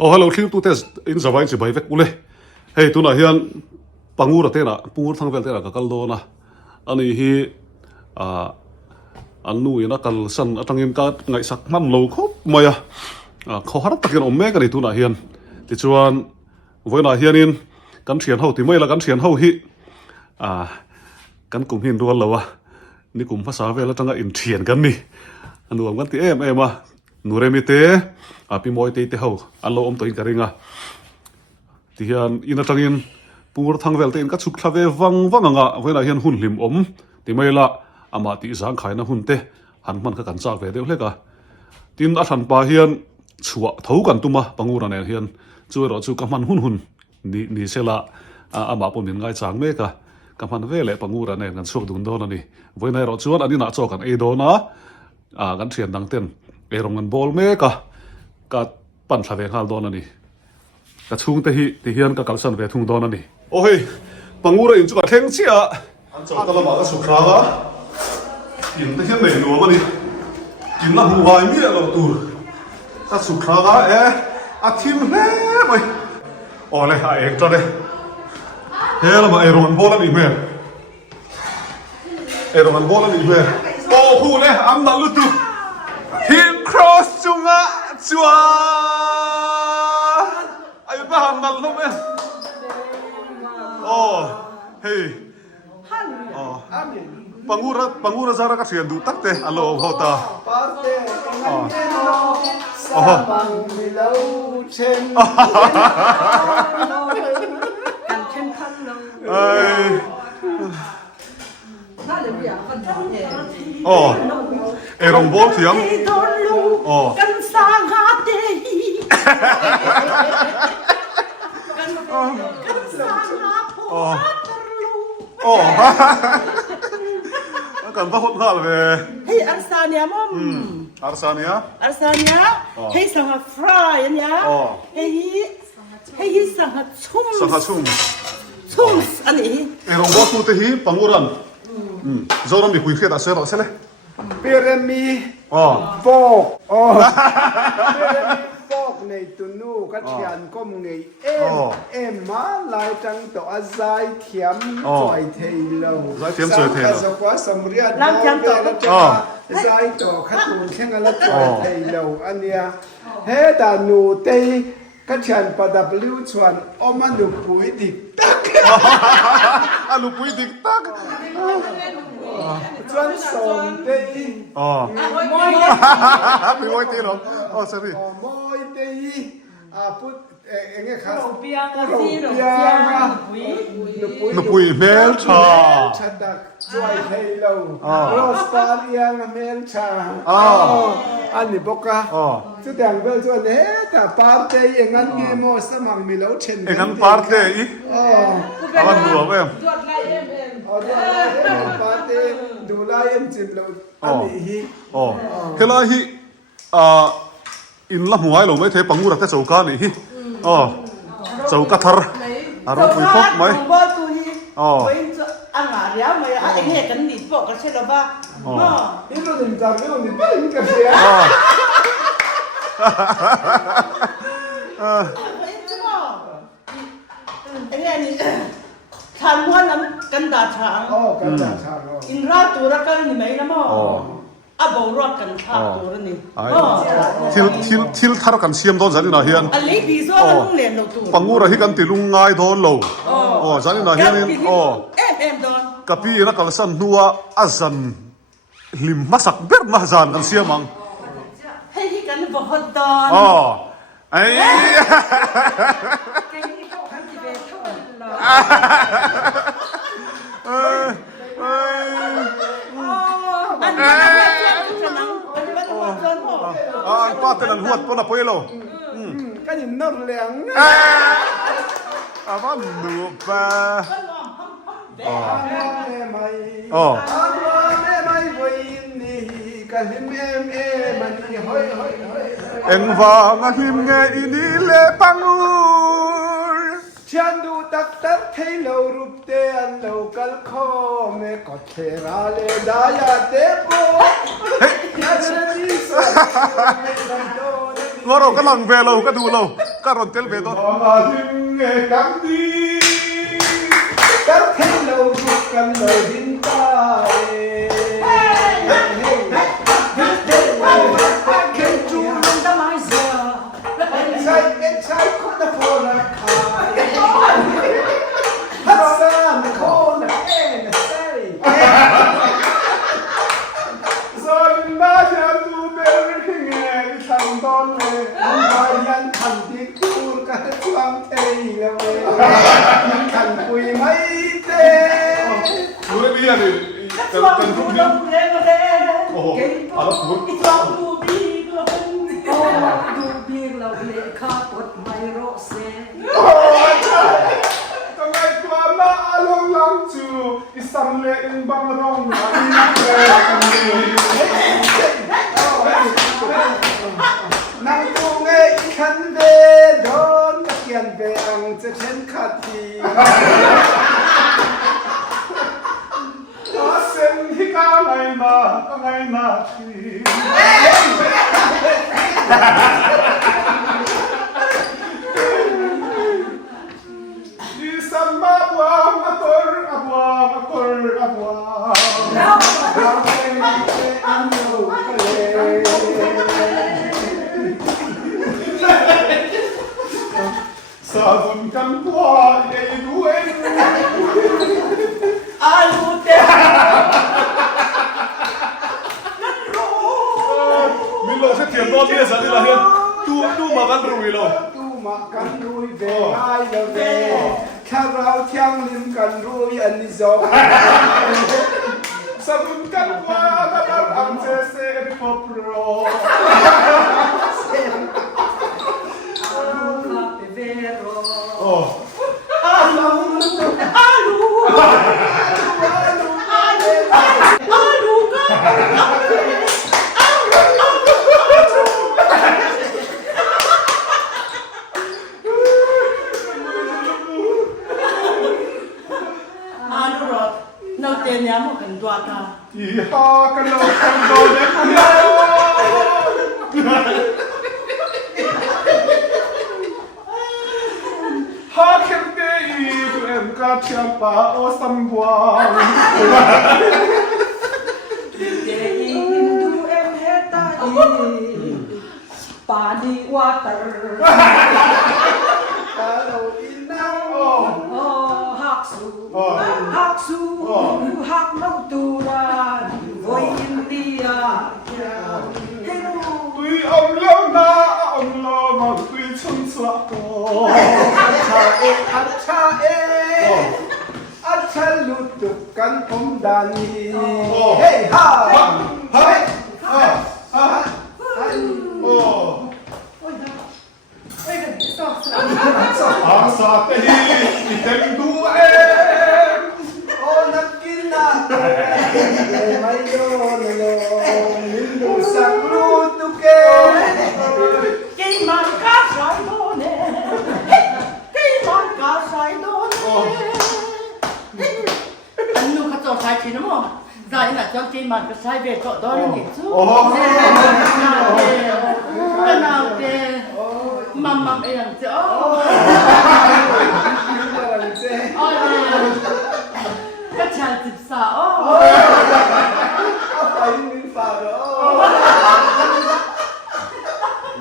Oh, hello, King to test in Zavai si Baivek ule. Hey, tu na hian pangur atena, pungur thang vel tena kakal do na. Ani hi anu ina kal san atangin ka ngai sak man lo khop maya. Kho harap takin omme ka ni tu na hian. Ti chuan voi na hian in kan thian ho ti mai la kan thian ho hi kan kum hin rual lawa. Ni kum phasa vel atanga in thian kan ni. Anu am kan ti em a nuremi te pi moi te ho an lo om to in karinga ti hian ina tangin pur thang vel te in ka chuk thlave wang anga voina hian hun hlim om ti maila ama ti zang khaina hun te han man ka kan chak ve deuh hleka tin a than pa hian chua tho kan tuma pangura ne hian chu ro chu ka man hun ni sela ama pom min ngai chang me ka ka man vele pangura ne kan chuk dun don ani voina ro chuan ani na chaw kan e do na kan thian dang ten e rong an bol me ka pan thave hal don ani ka chung te hi ti hian ka kalsan ve thung don ani o hei pangura in chu ka theng chia an chaw ta lama ka su khra ga in te hian nei no mani in la huai mi lo tur ka su khra ga a thim hle mai o le a ek tra de he lama e rong an bol ani me e rong an bol ani me o hu le am na lu tu Team cross chunga chua ay ba hanal no me oh hey oh pangura zara ka thian du takte alo hota parte sabang milau chen kan chen kan lo ay na le bia kan oh erong bol thiam oh kan sa nga te hi kan sa nga po terlu oh kan ba hot hal ve hey arsania mom arsania arsania hey sanga fry ya oh hey sanga chum chung ani erong bol tu te hi panguran zoram bi kui kheta se ro se le piremi oh fok piremi fok nei tunu ka thian kom ngei em ma lai tang to azai thiam choi thei lo sa kwa samria lam thiam to zai to khatu thenga la choi thei lo ania he da nu te ka thian pa w chuan omanu pui dik tak alu pui dik tak chuan som te oh mi moi ti lo oh sorry moi te put enge kha piang no pui mel cha chadak choi thei lo rostar yang mel cha ani boka chu dang bel chu ne ta parte engan ge mo samang mi lo chen engan parte i awan duwa em parte dulai em chim lo ani hi kela hi in la muai lo mai the pangura ta chauka ni hi chauka thar aro pui khop mai bo tu hi anga ria mai a enge kan ni po ka se lo ba ni lo din ta lo ni ba ni ka se enge ni chan mo nam kan da chang kan ja cha in ra tu ra kan ni mai na mo a bo ra kan tha tu ra ni thil thar kan siam don zani na hian a le bi zo an len lo tu pangura hi kan tilung ngai don lo zani na hian in em don kapi na kalsan nuwa azan lim masak ber na zan kan siamang hey hi kan bo hot don ai parte nan huat pona poelo kan ni nor leang avan nu pa mai mai voi ni kan him mani hoi eng wang a him nge ini le pangur Chian du tak tak thei lo rup te an lo kal kho me ko thera le da ya te po ngoro ka lang ve lo ka du lo karon tel ve do mà dinh nghe cắm đi các thế lâu thuộc cần lời din ta em sai con đã phô là khai hát xa mà khô là em là say rồi ba cha tu bên nghe thằng con này bài nhân thành tiếng tu cả choang thầy là về nhân thành quỳ mấy tê 왜 미안해 Chuang tu đông lên lên. Ồ, à, nó cuốn. Chuang tu bi lên. ดูเพียงเราเลข้ากดไม่โรเซ tao ngày qua mà long long chu isam le in bang rong ma in le kan ni nang tu nghe khăn về đón các kiền về ăn sẽ trên khát thì sen hi ka ngai na thi isam ma buang akor ăn nhiều sa dun kan kwa ye du en Alu te. Milo se tiam no dia sa dila hian tu ma kan ru milo tu mà cần nuôi về ai là về khá rau thiang lim cần nuôi anh gió sa dun kan kwa na kan ang se po pro ข้าไปเวโร oh Alu. Alu. Alu ka. Alu rot. Nau te nya mo kan tua ta. i ha kan lo kan do ne ha khem te i tu em ka thiam pa o sam buang เดอินดูเอ็มเฮตาอีปาดีวาตร์ ta đầu in nắng โอ้ฮักสูฮักสูฮักน้องตูราโอยอินเดียเฮโร tuy ông lâu na ông lo mà tuy chung sợ cô cha e cha lụt tục căn phong đàn ni hey ha hey ha oh Ôi giời, sao à sa te hi i tem du em ô nắp kín na mấy đô nè mình đủ sang lụt tục kê Cái man cá sai đô nè. Cái man cá sai đô nè. Anh nu khát cho sai thì nó mà. Rồi là cho cái man cá sai về chỗ đó nó nghỉ chứ. Cái nào thế? Mắm em chứ. Ôi cái chàng chụp sao? phải mình phá đó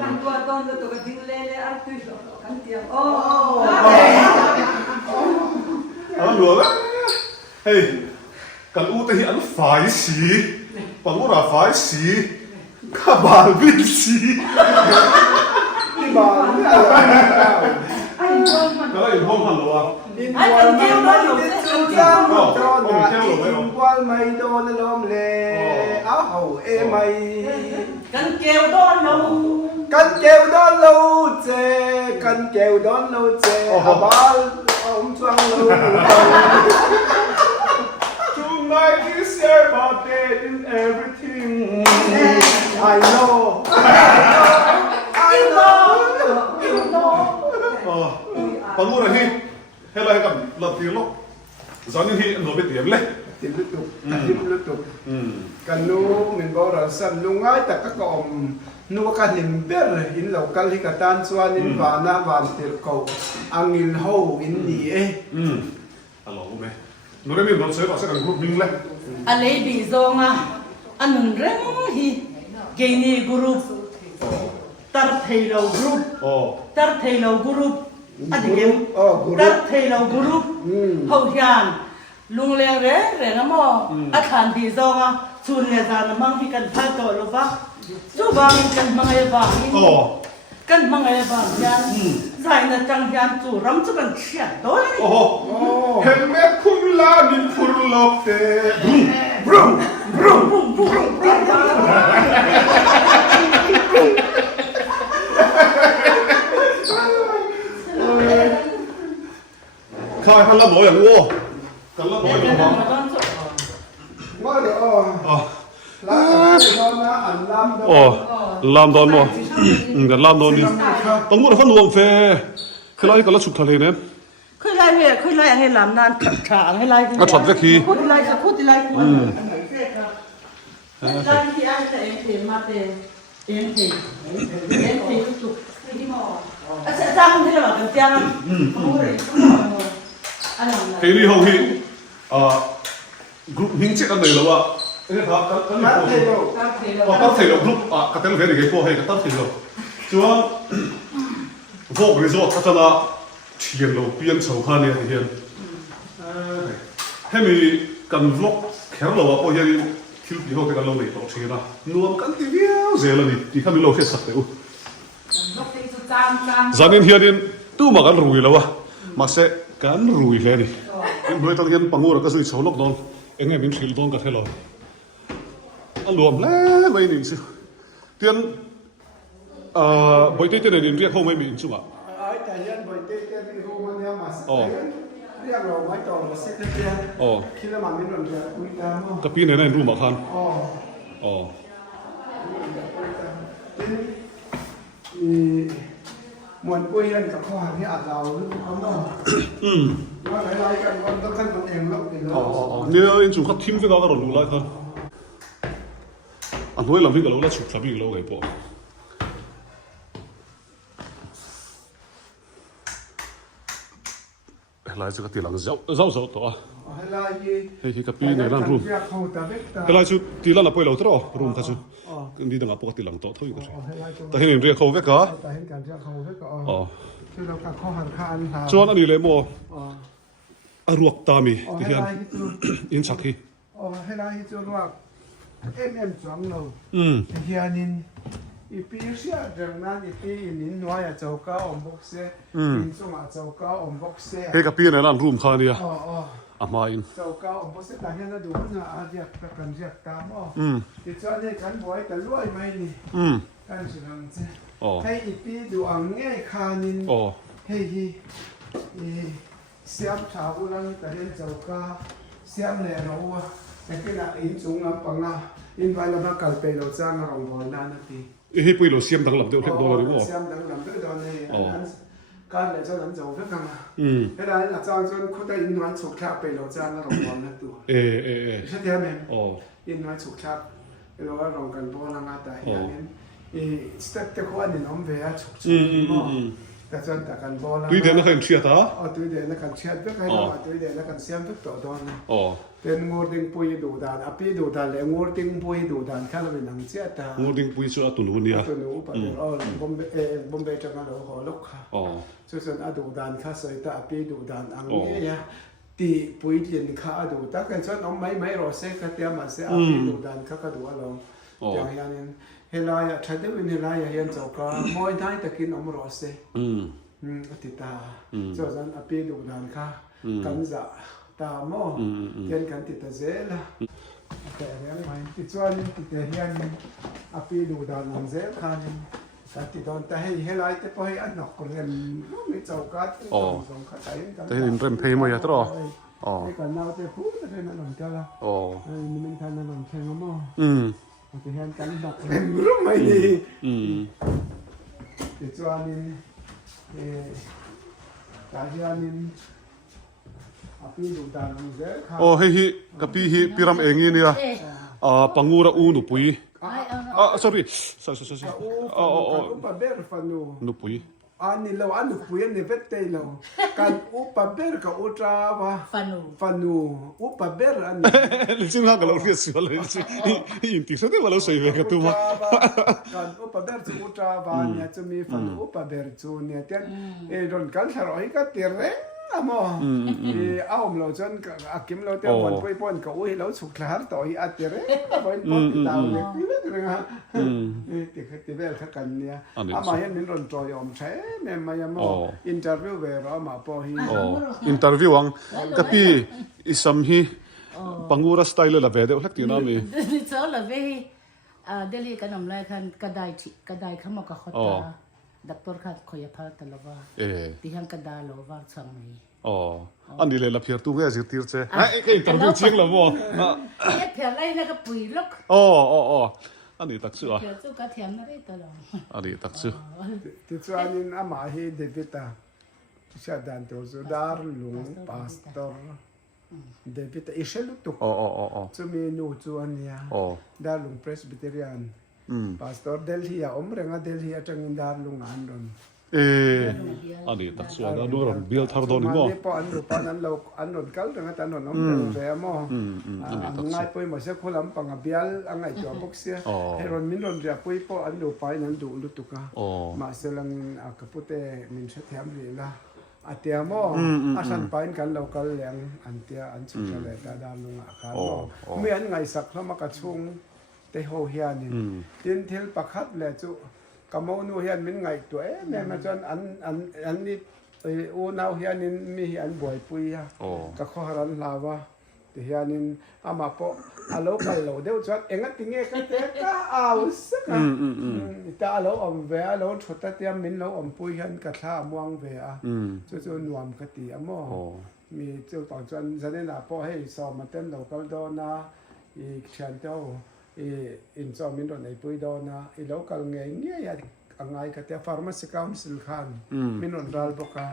กันตัวตอนตัวกันทิ้งเล่เล่อันตุยสองกันเตียงโอ้ à lúa đấy hey cần u te hi an phải xí bằng u ra phải xí cả bà biết xí đi vào đó là im hông hẳn rồi in Ai quan cần kêu nó mai lục đi thế, chu cần giang kêu. cho Ồ, na kêu lục đấy in không? quan mai đô na lom le áo hậu e mày Cần kêu đó đâu. căn kêu đón lâu chê căn kêu đón lâu chê à ba ông choang lâu tonight is your birthday in everything I know I know bằng u ra hi hay là cầm lật tiếng lốc giống như hi nó biết tiếng lên ติลุตุกติลุตุก Hmm. กันนู้มันบอกเราสั่นลุงง่ายแต่ก็กอมนัวกันหินเบอร์หินเหล่ากันที่กตันส่วนนินวานาวันเตลโกอังอินโฮอินดีเอ Hmm. Alo me. Nure mi non sei pa sa kan group ning le. alay bizonga anun reng hi geni group tar thailo group Oh. tar thailo group adigem อ๋อกรุ๊ tar ป thailo group ho hian lung le re re na mo athan bizonga chun le dan mang hi kan pha to lo ba chu bang kan mangai ba Oh. kan mangai ba hian zai na chang hian chu ram chu kan khia do ni Oh. Helmet kun la min furlop te. Brum. Brum. Khai han la mo yang wo. Kan la mo yang wo. ว่าเดี๋ยวอ๋อ Oh. แล้วก็นะอันลำด Oh. Lam don mo. Kan lam don ni. Tong mo fa nuam fe. Khlai ka la chuk thale ne. เคยไล่เมียเคยไล่ให้ลำนานขาให้ไล่ Ah, chot ve khi. พูดไล่จะพูดไล่คนไล่ที่ไอ้แต่เอ็นเทมาเตเอ็นเทจุกที่มอจ้างที่เราเป็นจ้างพูดเลยอะไร He ni ho hi. Group hing che kan nei lo wa. Ene tha kan ni นัด ko. เทโล ตั้งเท Oh, tar thei lo group ka tel ve ni ke ko he ka tar thei lo. Chuan vok resort ka chana thian lo pian chho kha ne hian. Hemi kan vlog kher lo wa ko hian thil pi ho te kan lo nei to thina. Nuam kan ti viau zel ani ti khan lo khe sak te u. ลูกที่สุดจ้าง Zanin hian in tu ma kan rui lo wa. Ma se kan rui le ni. In bloi tang hian pangur ka sui chho lok don. Enge min thil don ka thelo. Aluam le mai nin si. Tian boi te te nin riak ho mai mi in chunga. ไอ้แต่ยันบ่อยเต้เต้ที่รู้มันเนี่ยมาสิเรียกเราไม่ต่อมาสิเต้ Oh. คิดแล้วมันไม่รอนจะคุยตามอ๋อ Ka pi ne na in ru ma khan. อ๋อ Oh. มวนกุ้ยยันกับข้อหาที่อัดเราหรือเขาเนาะว่าหลายๆกันวันต้องขั้นตอนเองแล้วเองแล้ว Ni in chu kha thim ve ga ka ro lu lai khan. An hoi lam vi ka lo la chuk thabi lo gai po. Lai chu ka ti lang zau to a. ให้ลายยี่ Hei ka pi ne lan room. เขาตาเบ็กตา Ka lai chu ti la la poi lo tro room ka chu. Ni dang a po ka ti lang to thoi ka. Ta hin ri kho ve ka. แต่เห็นการที่เขาเบ็กก็ Oh. คือเรากับข้อหันคานหา Chuan ani le mo อ๋อ a ruak ta mi อ๋อ ti ให้ hian ลายที่ตัว in chak hi. อ๋อให้ลายที่ตัวว่าจังเรา เฮียนินอีปีเสียดังนั้นอีปีนินน้อยเจ้าก้าอมบกเสอินสมาเจ้าก้าอมบกเส Hei ka pi ne lan room kha ni a. อ๋ออ๋อ A ma in. เจ้าก้าอมบกเสแต่เห็นแล้วดูนะอาเดียกกันเรียกตามอ๋อที่เจ้าเนี่ยกันบ่อยแต่รวยไหมนี่กันสิลังเส Oh. ให้อีปีดูอังง่ายคานิน Oh. ให้ฮีเสียมชาวอุลังแต่เห็นเจ้าก้าเสียมเนี่ยเราอะแต่ก็น่ะอินสูงลำปังอ่ะอินไว้แล้วมากัลเปโลจ้างรองบอลนานาที Hei pui lo siam dang lam de hlek do lo ni mo. เสียมดังลำก็โดนเลยการเลยเจ้าหลังเจ้าเพื่อกันมา Mm. ให้ได้หลังจ้างจนเขาได้อินวันสุกทับไปโลจ้างรองบอลนาตัว Eh. ใช่ไหมแม่ Oh. อินวันสุกทับเราก็รองกันบอลงาแต่อย่างนี้สเต็ปที่เขาอันนี้น้องเวียสุกชุบแต่จนแต่กันบอล Tui de na khain thia ta. อ๋อตัวเดียวนักการเชียร์ด้วยกันว่าตัวเดียวนักการเชียร์ทุกตัวโดน Oh. เป็นงูดิงปุยดูดานอภิดูดานและงูดิงปุยดูดานข้าเราเป็นหนังเชียร์ตา Ngo ding pui chu atun hu ni a. ตัวหนูปะเดี๋ยวบอมเบย์จะมาเราขอลูกค่ะ Oh. ส่วนอดูดานข้าสวยตาอภิดูดานอังเนี่ยตีปุยเย็นข้าอดูตากันส่วนน้องไม่รอเสกเตียมาเสอภิดูดานข้าก็ดูอารมณ์อย่างนี้เฮลายชัดเจนเฮลายเห็นเจ้าก็มอยได้ตะกินอมรอเส ติตาส่วนอภิดูดานข้ากันจะตาโมเทียนกันติดเซลแต่เรื่องไม่ติดส่วนติดเฮียนอภิดูดานเซลคันแต่ติดตอนแต่ให้เฮลายแต่พอให้อันนอกเรียนไม่เจ้ากัดสองข้าใจกัน Ta hin rem phei mo ya tro. ให้กันเราแต่พูดแต่นั่นหลังกันละ Oh. นี่มันทันนั่นหลังแข่งมั้ง Mm. แต่เฮียนกันดอกเห็นรู้ไหมดี ติดส่วนนี้แต่เฮียน พี่ดูดานลงเด้อค่ะ โอ้เฮฮิกับพี่ฮิพิรำเองนี่เนี่ยปังงูระอูหนุปุยsorry sorry อุปเบร์ฟานู หนุปุย อันนี้เราอันนี้คุยนี่เวทเตยเราการอุปเบร์กับอุตราวะ ฟานูอุปเบร์อันนี้ Listen ha kalau dia soal inti saya malu saya vega tu mah. การอุปเบร์จูอุตราวะเนี่ยจะมีฟานูอุปเบร์จูเนี่ยเตียนโดนกันสรอยก็เตียนเร่งอะมั้งเอาเราจนอากิมเราเตียนวันไปปนกับอุ้ยเราสุขลาร์ต่อยอัดเตียนเร่งวันปนดาวเล็กนี่เลยฮะติดติดเบลทักกันเนี่ยอามาเห็นมินรอนจอยอมใช้แม่มายังมั้งอินเตอร์วิวเวอร์มาพอฮี Interview ang tapi isam hi pangura style la vede ulak ti na mi. Ni so la ve Delhi ka nam lai khan kadai khama ka khota doctor kha khoya phal talawa ti han kada lo war chang mai Ani le la phiar tu nge zir tir che. Ai ke interview chiang la mo. ye phel lai na ka pui lok Ani tak chu phel chu ka thiam na re ta lo Ani tak chu. ที่ส่วนนี้อามาฮีเดวิดาชาดันตัวสุดาร์ลุงพาสตอร์เดวิดอิเชลุตุกจะมีนูจวนเนี่ยดาร์ลุงเพรสบิเทเรียนพาสตอร์เดลฮีอมเรงาเดลฮีจังอินดาร์ลุงอันดอน Ani tak chu ada nuron bil thar don mo. นี่พออันรูปนั้นเราอันนนกัลเรงาตันนนน้องเรียมง่ายไปหมดเสียคนลำปังเบียลง่ายตัวพวกเสียเฮรอนมินรอนเรียปุยพออันรูปนั้นดูลุตุกะมาเสลังกระพุเตมินเสถียรลีละอาเตียมอาสันไปกันเราก็เลี้ยงอันเตียอันสุดเลยแต่ดาลุงอาคารเมื่อไงสักแล้วมากระชุงเตโฮเฮียนี่ดินเทลประคัดเลยจุกำมนูเฮียนมินไงตัวแม่มาจนอันนี้อูนาวเฮียนินมีอันบ่อยปุยฮะก็ข้อรันลาวะเฮียนินอามาโปอาโลกันโลเดี๋ยวจดเอ็งติงเงก็เตะก็เอาสักแต่อาโลอมเวอาโลชุดตะเตียมมินโลอมปุยฮันกระทามวงเวอะจู่ๆนวมกติอโมมีเจ้าต่อจนแสดงว่าพอให้สอบมาเต้นโลกัลโดนาอีกเชนเจ้าอินซอมินโดนไอปุยโดนาอีโลกัลเงี้ยang ay kaya pharmacy council kan minon dal boka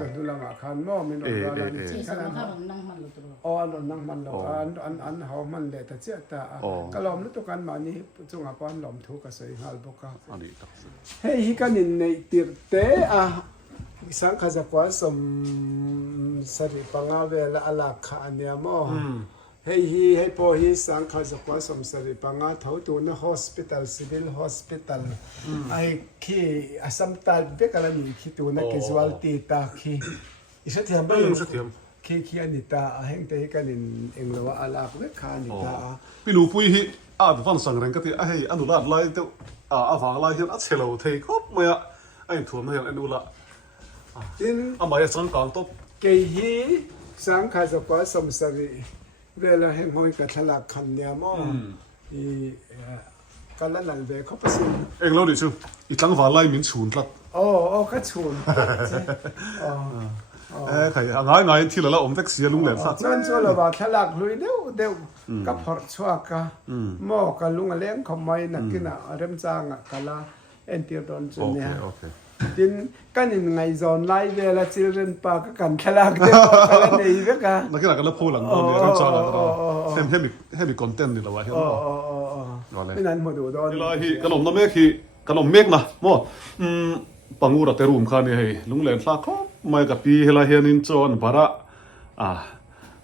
jadu lang kan mo minon dal ni kan nang man lo tro ano nang man lo an how man le ta chia ta kalom lu to kan mani chunga pan lom thu ka sei hal boka Ani tak chu. hei hi kan in nei tir te isang khaza kwa som sari panga vela ala kha ania mo hei po hi sang khaza kwa som sari panga thau tu na hospital civil hospital ai ki asam tal be kala ni ki tu na casualty ta ki isa thiam ba ki anita heng te kan in englawa ala ko kha anita Pilu pui hi van sang reng ka ti ai anu la lai te awang lai hian a chelo thei khop maya ai thuam hian anu la tin amai sang kang top ke hi sang khaza kwa som sari vela heng hoi ka thala khan nia mo I kala nan ve kho pasin eng lo di chu I tlang wa lai min chun tlat ka chun khai ngai thi la om tek sia lung lem sa chan cho lo ba thalak lui deu ka phor chua ka mo ka lung leng khomai na kina rem chang kala entir don chu nia okay tin kanin ngai zon lai vela children park kan thalak de kala nei ve ka na kina kala pholang don ni ram cha la heavy content ni la wa hianนี่นั่นมาดูดอน ni la hi kanom na mek hi kanom mek na mo pangura te room kha ni hei lung len thla kho mai ka pi hela hian in chon para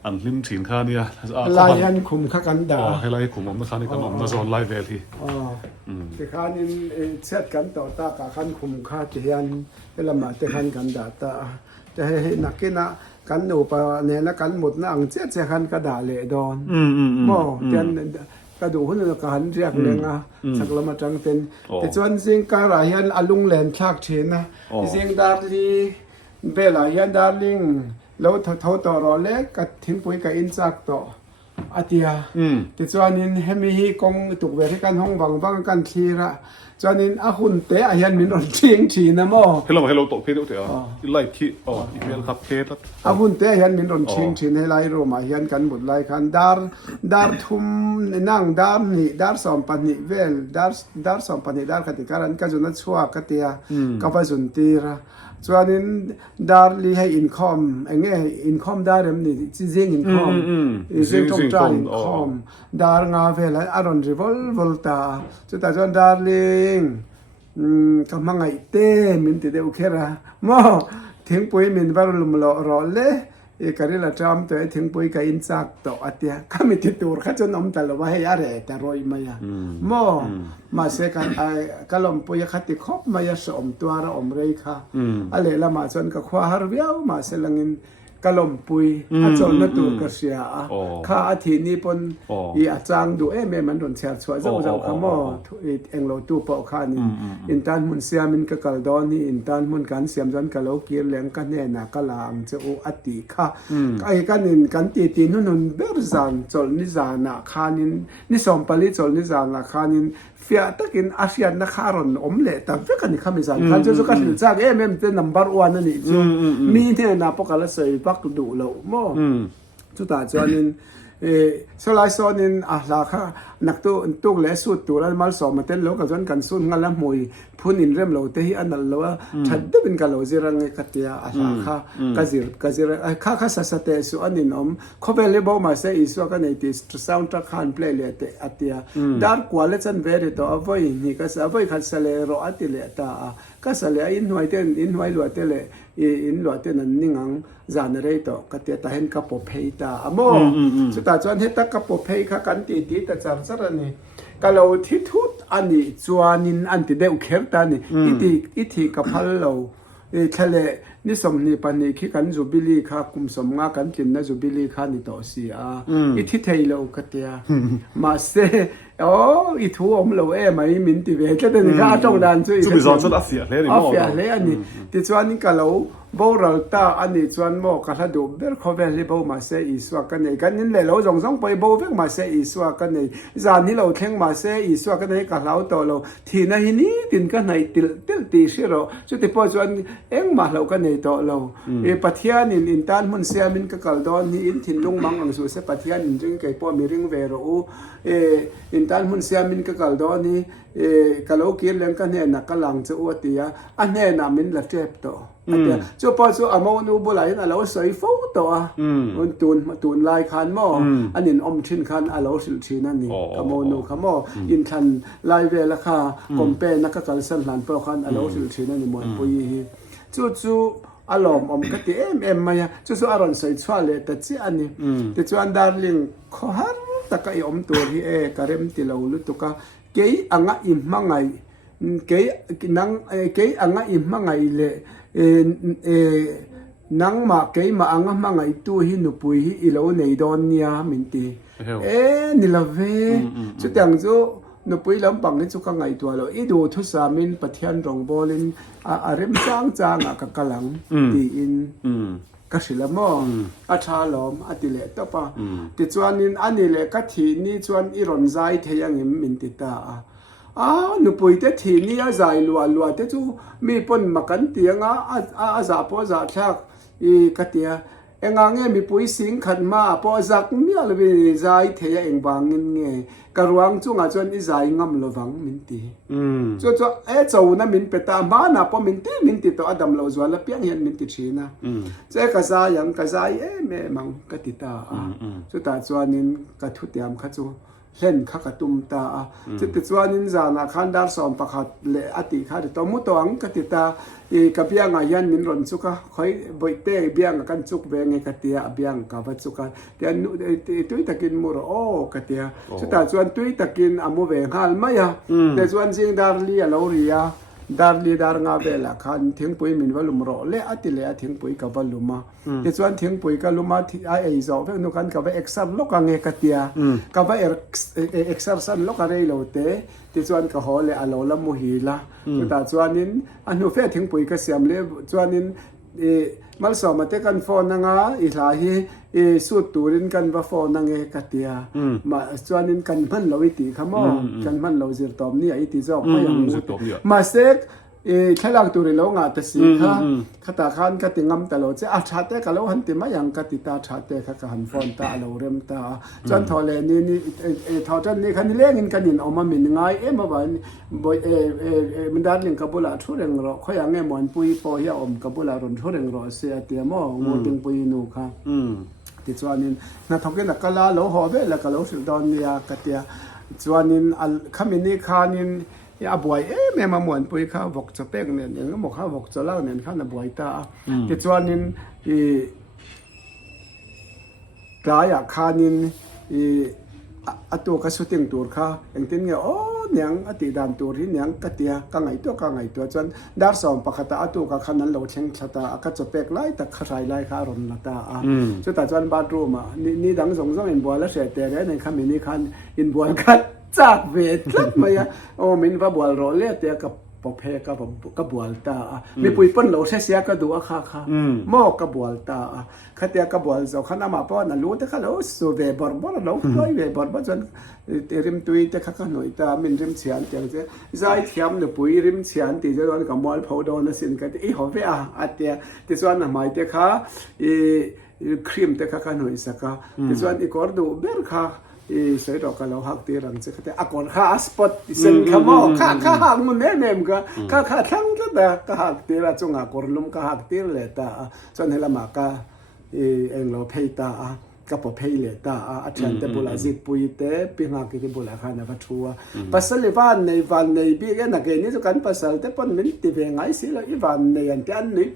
an lim thin kha ni ลายยันคุมขกันดา hela hi khumom na kha ni kanom na zon lai vel hi แต่ขานินเช็ดกันต่อตากาขันคุมขาเทียนเวลามาแต่ขันกันดาตาจะให้นักกินกันหนูปะเนี่ยแล้วกันหมดนะอังเจ็ดเช็ดขันกระดาเละดอนหม้อเทียนกระดูกหุ่นกระหันเรียกเลยนะสักละมาจังเป็นแต่ส่วนสิ่งการายันอลุงแหลนชากเชนนะสิ่งดาร์ลีเบลายันดาร์ลิงแล้วเท่าต่อรอเล็กกับทิ้งปุ๋ยกับอินซักต่ออาทิตย์แต่ส่วนนี้ให้มีกองตุกเวทีกันห้องวังกันทีละส่วนนี้หุ่นเตะยันมีรถเชียงชีนะมั้ง hello to phe te I like ki email khap phe tat หุ่นเตะยันมีรถเชียงชีในไลโรมายันกันบุตรไลคันดาร์ทุ่มนั่งดาร์นี่ดาร์สอมปันนี่เวลดาร์สอมปันนี่ดาร์คติการันก็จะนัดชัวกติยากับจุนตีระ ส่วนนี้ดาร์ลีให้อินคอมไอ้เงี้ยอินคอมได้เรื่องนี้ที่เรื่องอินคอมเรื่องต้องจ่ายอินคอมดาร์งาเวลอารอนริวอลวอลตาสุดท้ายจนดาร์ลิงกำลังไงเต้มินติเดโอเคระมอถึงปุยมินบารุลมลอรอเล่การีละจำตัวถึงปุยกับอินซักต่ออัตยาข้ามิติตัวข้าจะน้อมตลอดว่าให้อะไรแต่รอยมายามอมาเสกันไอ้กลมปุยขัดติคบมายาสมตัวเราอมเรยค่ะอะไรละมาจนกับควาฮาร์วิวมาเสลังอินกลมปุยอาจารย์นัตัวกษยาข้าอาทิตย์นี้ปนอีอาจารย์ดูเอ๊ะแม่มันโดนเชียร์ช่วยเจ้าขโมยเอ็งเราตู้ปอกข้านี่อินตันมุนเสียมินกกลดอนนี่อินตันมุนกันเสียมจนกะโลกีเลี้ยงกันเนี่ยนะกะลามจะโออติค่ะไอ้กันนินกันตีนุ่นเบอร์ซันจอลนิจานะข้านินนิสอมปลิจอลนิจานะข้านินฟิอาตักินอาเซียนนะข้ารอนอมเล่แต่เพื่อกันนี่ข้าไม่สั่งข้าจะสุขัดสิจากเอ๊ะแม่เป็น number one นั่นนี่จูมีเนี่ยนะพวกกันละเสยปักดูแล้วมอจุดตาจอนินสลายโซนินลาค่ะนักตุกเลสุดตัวแล้วมาสอบมาเต้นแล้วก็จนกันสุนงานละมวยพูนินเริ่มเราเตะอันนั้นแล้วชัดได้เป็นกันเราจะรังเกัตยาลาค่ะกจิรข้าสัตย์สุอันนินเขาเป็นเลเบลมาเสียอิสวกันในที่ซาวด์ทรัคฮันเพลย์เลตอัตยาดาร์กว่าเลจันเวริโตอวัยนี่ก็สอวัยขัดเสลโรอัติเลตาก็เสลอินหวยเต้นอินหวยหลวดเตเลอินหลวดเต้นนั่นนิ่งจานเรย์โตกัตยาตาเห็นกับปเพย์ตาอโมสุดท้ายจนเห็นตากับปเพย์ค่ะกันตีแต่จำสักนี่ก็เราที่ทุกอันนี้จวนนินอันที่เด็กเขียนตานี่อิทีกับพัลเราทะเลนี่สมนิปันนี่ขี้กันจูบิลีค่ะกุมสมงากันกินนะจูบิลีค่ะนี่ต่อสีอิทีเทยเรากัตยามาเซโอ้อิทูอมเราไม่มินติเวจะเป็นข้าจงดันช่วยจะไปสอนจนอาเซียเลยนี่ อา มั้ง เซียเลยอันนี้ที่จวนนี้ก็เราบ่เราตาอันนี้จวนโมก็ถ้าดูเบลเขาเวลิบ่มาเซอีสวากันนี่กันนี่เลยเราจงไปบ่เวกมาเซอีสวากันนี่จานนี้เราแข่งมาเซอีสวากันนี่ก็เราต่อเราที่นั่นนี่ตินกันไหนติลตีสิเราจุดที่พอจวนเอ็งมาเรากันนี่ต่อเราปัทยานินอินตันมุนเซียมินก็กลดอนนี่อินทินลงมังอังสุเสปัทยานินจึงไก่พ่อมีริงเวโรอินตันมุนเซียมินก็กลดอนนี่กะโลกีเลี้ยงกันเนี่ยนักกลังจะอวดตีอันนี้นามินละเจ็บต่อจู่พอจู่อามอนูบุไลน์เราใส่ฟูต่อมันตูนลายคันหม้ออันนี้อมชินคันเราสิลชินั่นนี่อามอนูขมออินทันลายเวลค่ะคอมเปนักการสันหลันโปรคันเราสิลชินั่นนี่มวยปุยจู่อารมณ์ก็ตีมาจู่อารมณ์ใส่ชวาเลแต่ที่อันนี้แต่จู่อันดาร์ลิงขอหาตะกายอมตัวที่การเริ่มที่เราลุตุกะเกยอ่างอิมมังไงเกยนังเกยอ่างอิมมังไงเลยนังมาเกยมาอ่างมังไงตัวหินุปุยหิอิโลในดอนเนียมินตีนี่ละเวจุดอย่างจู่นุปุยลำปังนี่จุกไงตัวเราอีดูทุสามินปะเทียนรองบอลินเริ่มจางกับกะลังตีอินก็สิละมออาชาลอมอติเลตปะติจวนนินอันนี้เลกทีนี่จวนอีรอนใจเทียงมินติตานุปุยเตทีนี่อาใจลัวเตจูมีปนมากันเตียงอาจะพอจะชักอีกเตียเองเงี้ยมีปุยสิงขันมาพอจักมีอะไรใจเทียเองบางเงี้ยกระวังจุงอาจวนอีใจงำระวังมินตีจู่เจ้านั่นมินเปตามานะพอมินตีตัวอดัมเราจวนแล้วเพียงเห็นมินติชีนะเจ้ากระซายยังกระซายแม่มังกติตาจู่ตาจวนนินกระทุติยามขจูเห็นข้ากตุมตาจิตจวนนินจานาขันดาร์สอมประคัดเลอติขาดตัวมุตวังกติตากับเบียงยันนินรอนสุกะคอยบ่อยเตะเบียงกันสุกเบงกติยาเบียงกับสุกะเดียนตุยตะกินมูรโอกติยาสุดท้ายจวนตุยตะกินอโมเวงฮัลมายาแต่จวนซิงดาร์ลีลาวริยาดาร์ลีดาร์งาเวลาขันทิ้งปุยมินวลุมรอเลอติเลทิ้งปุยกับวลุมาแต่จวนทิ้งปุยกับลุมาที่ไอโซเฟนุกันกับเอ็กซ์ซัมโลกังเกติยากับเอ็กซ์ซัมโลกอะไรโลเตแต่จวนกับฮอเลอโลละมุฮีละแต่จวนนินอันนู้เฟทิ้งปุยกับเสียมเลจวนนินมัลสอมาเตกันฟอนนังอีหลายสุดตูรินกันว่าฟอนนังกติยามาจวนนินกันมันเราอิติขมอกันมันเราจิรตอมนี่อิติจอบไม่ยังมาเซก แค่ลากตัวเรางาแต่สิค่ะขตาขันกติงำตลอดจะอาชาเตะกับเราหันติมาอย่างกติตาชาเตะค่ะหันฟอนตาเราเริ่มตาจนทอเลนี่ทอจันนี่คันนี้เลี้ยงกันยินออกมามินง่ายมาบ้านบ่มันดันเรื่องกับบุหรี่ช่วยเรื่องเราเขาอย่างเงี้ยมันปุยปอยอมกับบุหรี่รนช่วยเรื่องเราเสียเตียมองงูดึงปุยนูค่ะติดส่วนนี้นักท่องเที่ยวนักกะลาเราหอบแล้วก็เราสุดตอนนี้กติส่วนนี้ขมินีคานินอาบวยแม่มาหมวนปุยข้าวบอกจะเป้งเนี่ยอย่างนั้นบอกข้าวบอกจะเล่าเนี่ยข้าวน่ะบวยตาติดส่วนนี้กลายคานินอตัวกสุติงตัวข้าอย่างที่เนี่ยโอ้เนี่ยอติดานตัวที่เนี่ยกติยกังไงตัวจนดาร์สอมปะคตาอตัวกับขันนั้นเราเชิงชะตาก็จะเปกไล่แต่ขายไล่ข้ารอนละตาจุดแต่จนบาดรูมานี่ดังสงอินบัวแล้วเสียแต่ในคำนี้คันอินบัวกันจากเวทลับมาโอ้มินว่าบัวรอเลี้ยแต่กับปอเพกับบัวตามีปุยปนเราเสียก็ดูอาค่ะหม้อกับบัวตาขัดเตียกับบัวเจ้าข้ามาป้อนนั่นรู้แต่ข้าเราสูเวบอร์บอร์เราด้วยเวบอร์บอร์จนริมตุยแต่ข้าหน่อยตามินริมเฉียนเตียงเจ้าใจเทียมเนี่ยปุยริมเฉียนตีจะโดนกับมอลเผาโดนสินกันอีหัวเวอัดเตียที่ส่วนหมายเตียข้าครีมเตียข้าหน่อยสักที่ส่วนอีกอร์ดูเบอร์ข้าใส่ดอกกระเหล่าหักตีรังเจ้าแต่อากรข้าสปอตเส้นขมอข้าหักมันเนมก็ข้าทั้งก็แต่ข้าหักตีละจงอากรลุมข้าหักตีเลยตาจนเฮลมาก็เอ็งเราเพย์ตาก็พอเพย์เลยตาอาจารย์แต่บุลาจิกปุยเตปิงากิบุลาขานะพัชัวภาษาลิวันในบีกันนักเรียนนี่จะกันภาษาแต่ปนมินติเวงไอสิละอีวันในอันที่อันหนุ่ย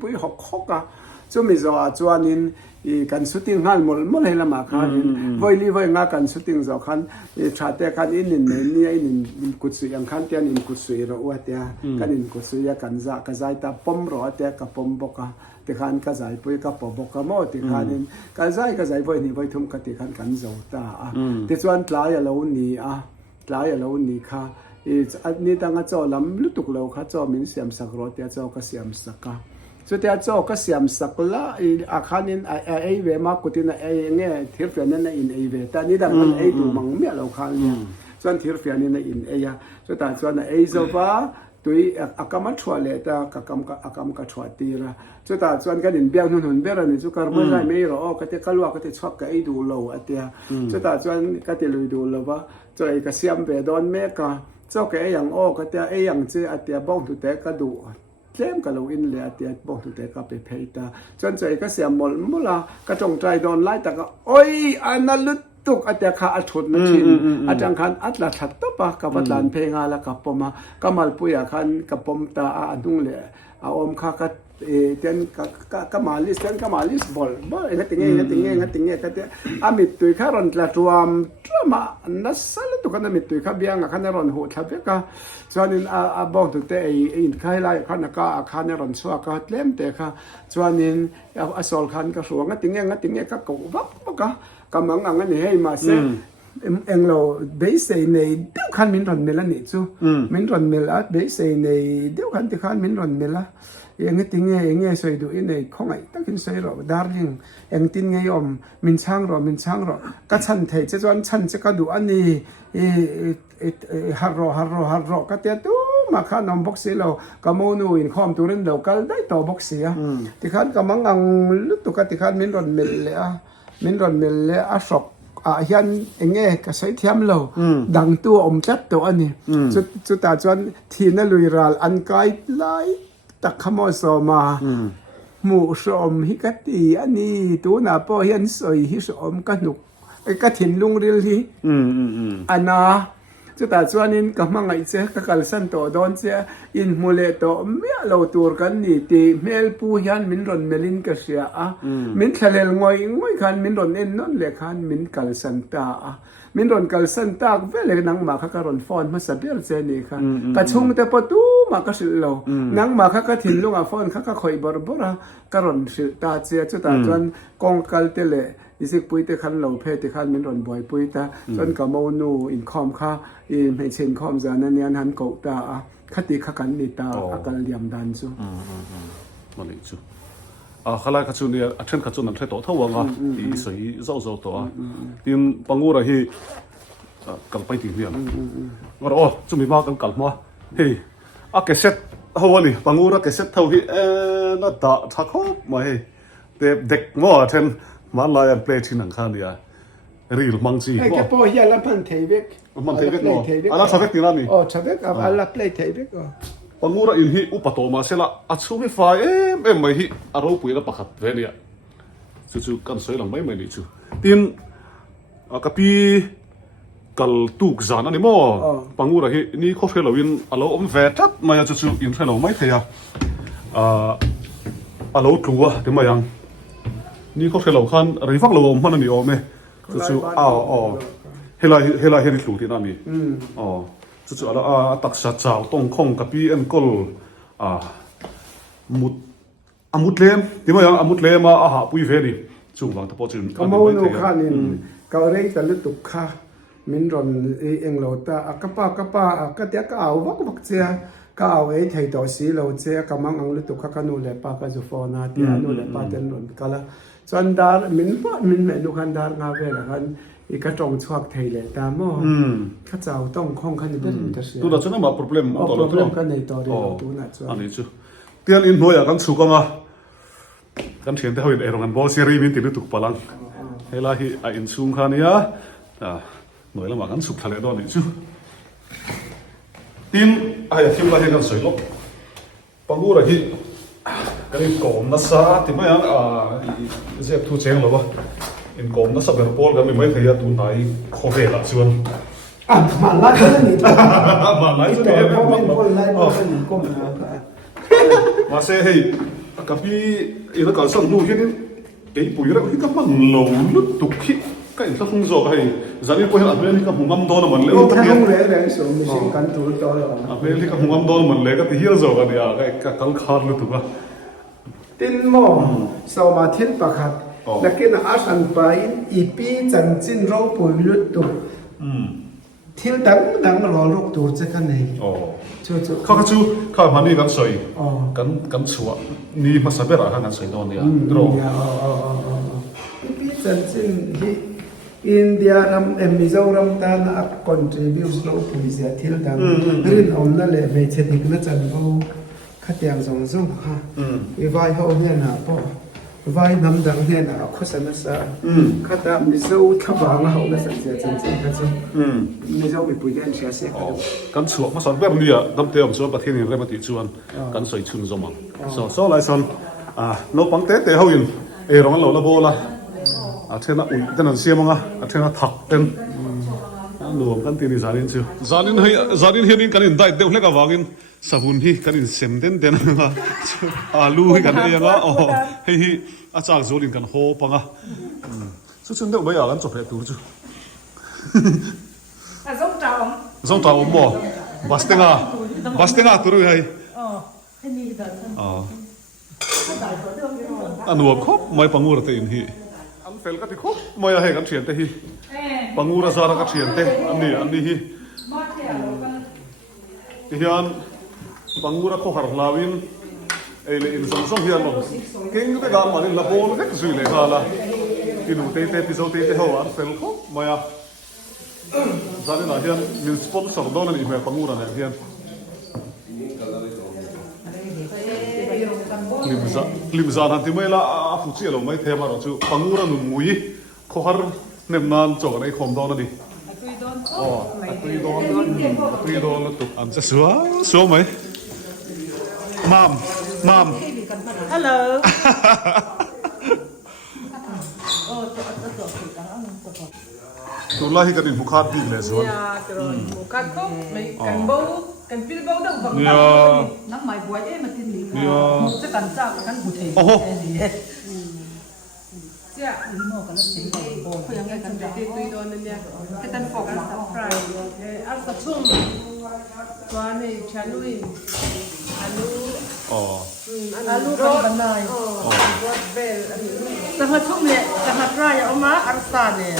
ปุยหกอ่ะจะมีจอจวนนินกันสุดที่งานมลให้ละมาคันวันนี้วันงานกันสุดที่จอคันชาติกันอินนี่อินกุศลยังคันเตียนอินกุศลเราว่าเตียกันอินกุศลกันจะกระจายตาปมรอเตียกับปมบกะที่ขันกระจายปุยกับปมบกะโมที่ขันกระจายวันนี้วันทุ่มกันที่ขันกันเจ้าตาที่ส่วนหลายเรานี่หลายเรานี่ค่ะอันนี้ตั้งแต่เจ้าลำลุตุกเราค่ะเจ้ามินเสียมสักรถเตียเจ้าก็เสียมสักสุดท้ายเจ้าก็เสียมสักละอาคารนี้ไอเวมากุตินะไอเนี่ยทิรเฟียนนั่นอินไอเวแต่นี่ดังนั้นไอดูมังเมียเราคันเนี่ยส่วนทิรเฟียนนี่นะอินไอยาสุดท้ายส่วนไอโซฟาตัวอากามาชัวเลตากากามกัชัวตีระสุดท้ายส่วนกันอินเบียงหุ่นเบียร์นี่สุการไม่ได้ไม่รอก็เตะกลัวก็เตะชอบก็ไอดูเราอันเดียสุดท้ายส่วนก็เตะลุยดูเราว่าเจ้าไอก็เสียมเบดอนเมกาเจ้าแกอย่างโอ้ก็เตะไออย่างเจ้าอันเดียบ้องตุเตะก็ดูเล่มกับเราอินเลยเตียบอกตัวเด็กกับไปเพย์ตาจนใจก็เสียหมดมุลากระจงใจโดนไล่แต่ก็โอ้ยอันนั้นลุตุกอาจารย์ข้าอัดชุดนั่นชินอาจารย์ขันอัดละทัดตบปะกับวัดลานเพงาละกับปมากำมัลปุยขันกับปมตาอันดุงเลยอาอมข้าก็เตียนกำมาลิสบอลงั้นติงเงี้ยก็เตียอามิดตุยข้ารอนละรวมมานัสสัลตุกันมิดตุยข้าเบียงขันรอนโหดทับเบก้าส่วนนี้บอกตัวเตะอินข้าไล่ขันก็ขันรอนชัวก็เล่มเตะค่ะส่วนนี้อสอลขันก็ชัวงั้นติงเงี้ยก็กูวับก็กำลังงั้นนี่ให้มาเสียเอ็งเราเบสในเดี๋ยวขันมินรอนเมล่านี่จูมินรอนเมล่าเบสในเดี๋ยวขันที่ขันมินรอนเมล่ายังติงเงี้ยสวยดูอินในของไอ้ตั้งขึ้นสวยหรอดาร์ลิงยังติงเงี้ยมินช่างรอก็ฉันเทจะจวนฉันจะก็ดูอันนี้ฮาร์โรก็เตี้ยตู้มาข้านอมบ็อกซี่เราก็โมนูอินคอมตัวนั้นเราก็ได้ต่อบ็อกซี่ที่ขันก็มังอังลุตุก็ที่ขันมินรอนเมล่อาช็อกยันเงี้ยก็ใช้เทียมเราดังตัวจัดตัวอันนี้จุดตาจวนทีนั่นลุยรัลอันไกด์ไลตักขโมยสมาหมู่สมฮิกตีอันนี้ตัวน่ะพอเห็นสวยฮิสมกันหนุกไอ้กระถิ่นลุงเรียลที่อันน่ะจุดแต่ส่วนนี้ก็มังไอเจ้าก็กัลสันโตโดนเจ้าอินมูเลโตเมื่อเราตัวกันนี่ตีเมลปูยันมินรอนเมลินก็เสียมินทะเลงอยคันมินรอนเอ็นนั่นเลยคันมินกัลสันตามินรอนกัลสันตาเวลนังมาข้ากรอนฟอนมาสับเบียร์เจนี่ค่ะกระชงแต่ประตูมาก็สิเรานังมาข้าก็ถิ่นลุงอาฟอนข้าก็คอยบอร์กรอนสิตาเจ้าจุดแต่จวนกองกัลเตเลอิสิปุยเตขันเหล่าเพศเตขันมินรอนบ่อยปุยตาจนกับโมนูอินคอมข้าอินให้เชนคอมจานันยันหันเกาตาคติข้ากันนิตาอาการเลียมดันจูมาเลยจูข้าไล่ข้าจูเนี่ยเช่นข้าจูนั่นใช้ตัวเท่าวังที่ใส่เจ้าตัวที่ปังงูอะไรที่กัลไปถึงเนี่ยว่าโอ้จะมีมากันกัลมาเฮ้ยเกษตร ฮาวนี่ปังอุระเกษตรเท่าที่น่าตาทักเขาไม่เด็กมั่วเช่นมาลายันเปลชินังข้านี่รีลมังจี ไอ้แกพอเฮียละพันเทวิก มันเทเวกเนาะอะไรชาวเวกนี่นั่นนี่ อ๋อชาวเวกอัลละเพลย์เทวิกอ๋อ ปังอุระอินฮีอุปโตมาเสละอัดซูไม่ฟ้าไม่ฮีอารมณ์ปุยละปักขัดเวนี่จู่ๆกันสวยหลังไม่นี่จู่ทีนกับพี่กัลตุกจานันนี่มั้งปังอุระฮีนี่เขาเฟลวินอารมณ์เวทัดมาจู่ๆอินเฟลไม่เทียอารมณ์ตัวที่มายังนี่เขาเฟลขันรีฟักเรามันนี่โอ้เมจู่ๆเฮลาเฮลิสูที่นั่นนี่จู่ๆอะไรตักษาเจ้าต้องคงกับพี่เอ็นกอลมุดเลมที่มายังมุดเลมหาปุยเฟนี่จู่วางตะโพจิน ก็มาโนข้านี่ก็เรียกแต่ลุตุกข้ามินรอนเอ็งโลตาก็ป้าก็เดี๋ยวก็เอาวักเจ้าก็เอาไอ้ไทยตัวสีเราเจ้าก็มังอังลุตุกข้าก็นู่นเลยป้าก็จะฟ้องนะที่นู่นเลยป้าเต็นรอนก็ละส่วนดาร์มินเมนูคันดาร์งาเวลคันอีกระจงชวักไทยเลยตามว่าข้าเจ้าต้องคงคันนี้เป็นจะเสีย ตัวนั้นจะนั่นมา problem ตัวนั้น problem กันในตัวเดียวตัวนั้นส่วน อันนี้จู่เตียนอินโนยกันสุกังกันเทียนแต่เขาเห็นเอรังกันบอสซีรีมินติดตุกพลังเฮลาฮิอินซุงขานี่หน่วยละมากันสุกทะเลดอนนี่จู่ทีนทิมลาเฮกันสวยลบปังกูระฮิกันอินกอมนัสซาที่ไม่ยังเจ็บทุเจงหรอวะอินกอมนัสซาเบอร์บอลกันไม่เทียตัวไหนโคเวล่ะส่วนมาไล่กันนี่มาไล่ตัวเขาเป็นคนไล่กันนี่ก็มามาเซ่ให้กับพี่อีนักการสั่งลูกแค่นี้ไอ้ปุ๋ยแล้วที่ก็มันหลงลุกตุกขี้ก็อีกสักคงจบให้จานี่พอเห็นอันนี้ก็หุ่นงำโดนมันเลยถ้าห้องแรงส่งไม่ใช่กันตัวต่อหรอกอันนี้ก็หุ่นงำโดนมันเลยก็ที่เฮียจบกันเนี่ยก็กัลคาร์ลุตุกะตินโมสมาธิประคัดนักเก็ตอาสันไปอีปีจันจินเราปุ๋ยลุตุที่ดังรอลูกตัวจะกันไหนเขาก็ชูเขาพันนี่กันสวยกันชัวนี่มาสับเบรากันสวยโดนเนี่ยรออีปีจันจินที่อินเดียรำมิโซรัมตานักคอนทริบิวส์เราปุ๋ยเสียที่ดังรินอมนั่นแหละไม่เช่นนี้ก็จะเอาขัดยังส่งค่ะวิวายเขาเนี่ยนะพ่อวายน้ำดังเนี่ยนะโฆษณาซะข้าตามมิโซทับวางเขาเนี่ยสัญญาจริงๆกันสิมิโซมีปุ๋ยเด่นเสียเสียกันชัวมาสับเบราเนี่ยดำเตียมชัวประเทศนี้เริ่มติดชวนกันสวยชุนสมังโซ่ไรสันเราปังเตะเขาอยู่ร้องเราละโบละเทน่าอุ่นเทน่าเสียมั้งเทน่าถักเป็นหลวงกันตีนี่จานินชิวจานินเฮียนี่กันอินได้เดี๋ยวเล็กกับวากินสบุนที่กันอินเซมเด่นเด่นนะลูให้กันเองอ่ะเฮ้ยอาจารย์โจลินกันโฮปังอ่ะสุดๆเดี๋ยวไม่อยากกันจบเลยตัวจู่ส่งตาอมบ่บัสเต็งอ่ะตัวรู้ไงอันวัวครบไม่ปังงูระเตียนฮีอันเฟลก็ที่ครบไม่ให้กันเฉียนแต่ฮีปังงูระซาระกันเฉียนแต่อันนี้ฮีที่ยันปังงูระโคหาร์ลาวินเอเลอินส่งเฮียนลงเก่งก็ได้การมาเล่นละโบนก็สุดเลยค่ะละที่ดูเตะพิโซเตะหัวอันเฟลครบไม่อะจานี่นะเฮียนมีสปอนเซอร์โดนอีเมลปังงูระเนี่ยเฮียนลิมซานันที่ไม่ละฟุตเชียร์เราไม่เทมาหรอกจูปังงูระหนุ่มมุยโคหาร์เนมนานจอกในคอมโดนนี่ตุยโดนแล้วตุกอันจะสวยไหมมัมฮัลโหลตัวล่าให้กันอินบุคคลดีเลยสิวะบุคคลก็ไม่กันเบากันพิลเบาดังบังน้ำหมายบัวมันที่นี่จะกันจ้ากันบุตรโอ้โหเจ้าอีโมกันแล้วสิโอ้ยังไงกันตุยโดนเนี่ยแค่ตันฟอกมาฟรายอัลกระชุ่มตัวนี้ชาลุยอาลูกันนายรถเบลสังหารชุ่มเนี่ยสังหารฟรายเอามาอัลซาเนี่ย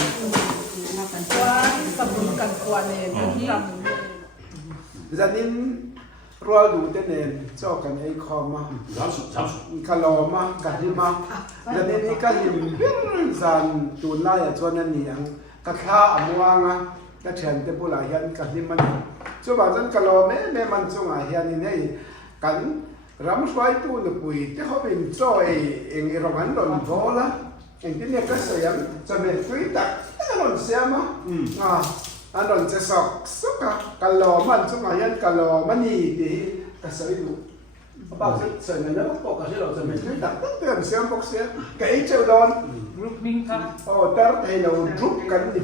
ตัวสับปะรดกันกวนเนี่ยจะนิ่มรัวดูเต้นเองเจ้ากันไอ้คอมาคาลอมากันที่มาจะนิ่มนี่ก็ยิ่งสันตูนไล่ชวนนั่นนี่ยังกระท้าอมวางอ่ะกระเทียนเตปุลาเฮียนกันที่มันช่วงบ่ายจนคาลอแม่มันช่วงอาเฮียนนี่ กันรำสวยตู้หนึ่งปุยที่เขาเป็นจอยเองรองหันโดนโบละเองที่เนี่ยก็เสียงจะเป็นฟรีตักแต่โดนเสียมั้งอันโดนจะสอกสุกะกะลอมันสุกะยันกะลอมันนี่ดีก็เสียดูบางสิ่งเสียเนี่ยก็ปกติเราจะเป็นฟรีตักตั้งแต่เสียงปกเสียก็ไอ้เจ้าโดน group minh ka โอ้ตัดให้เรารุกกันดี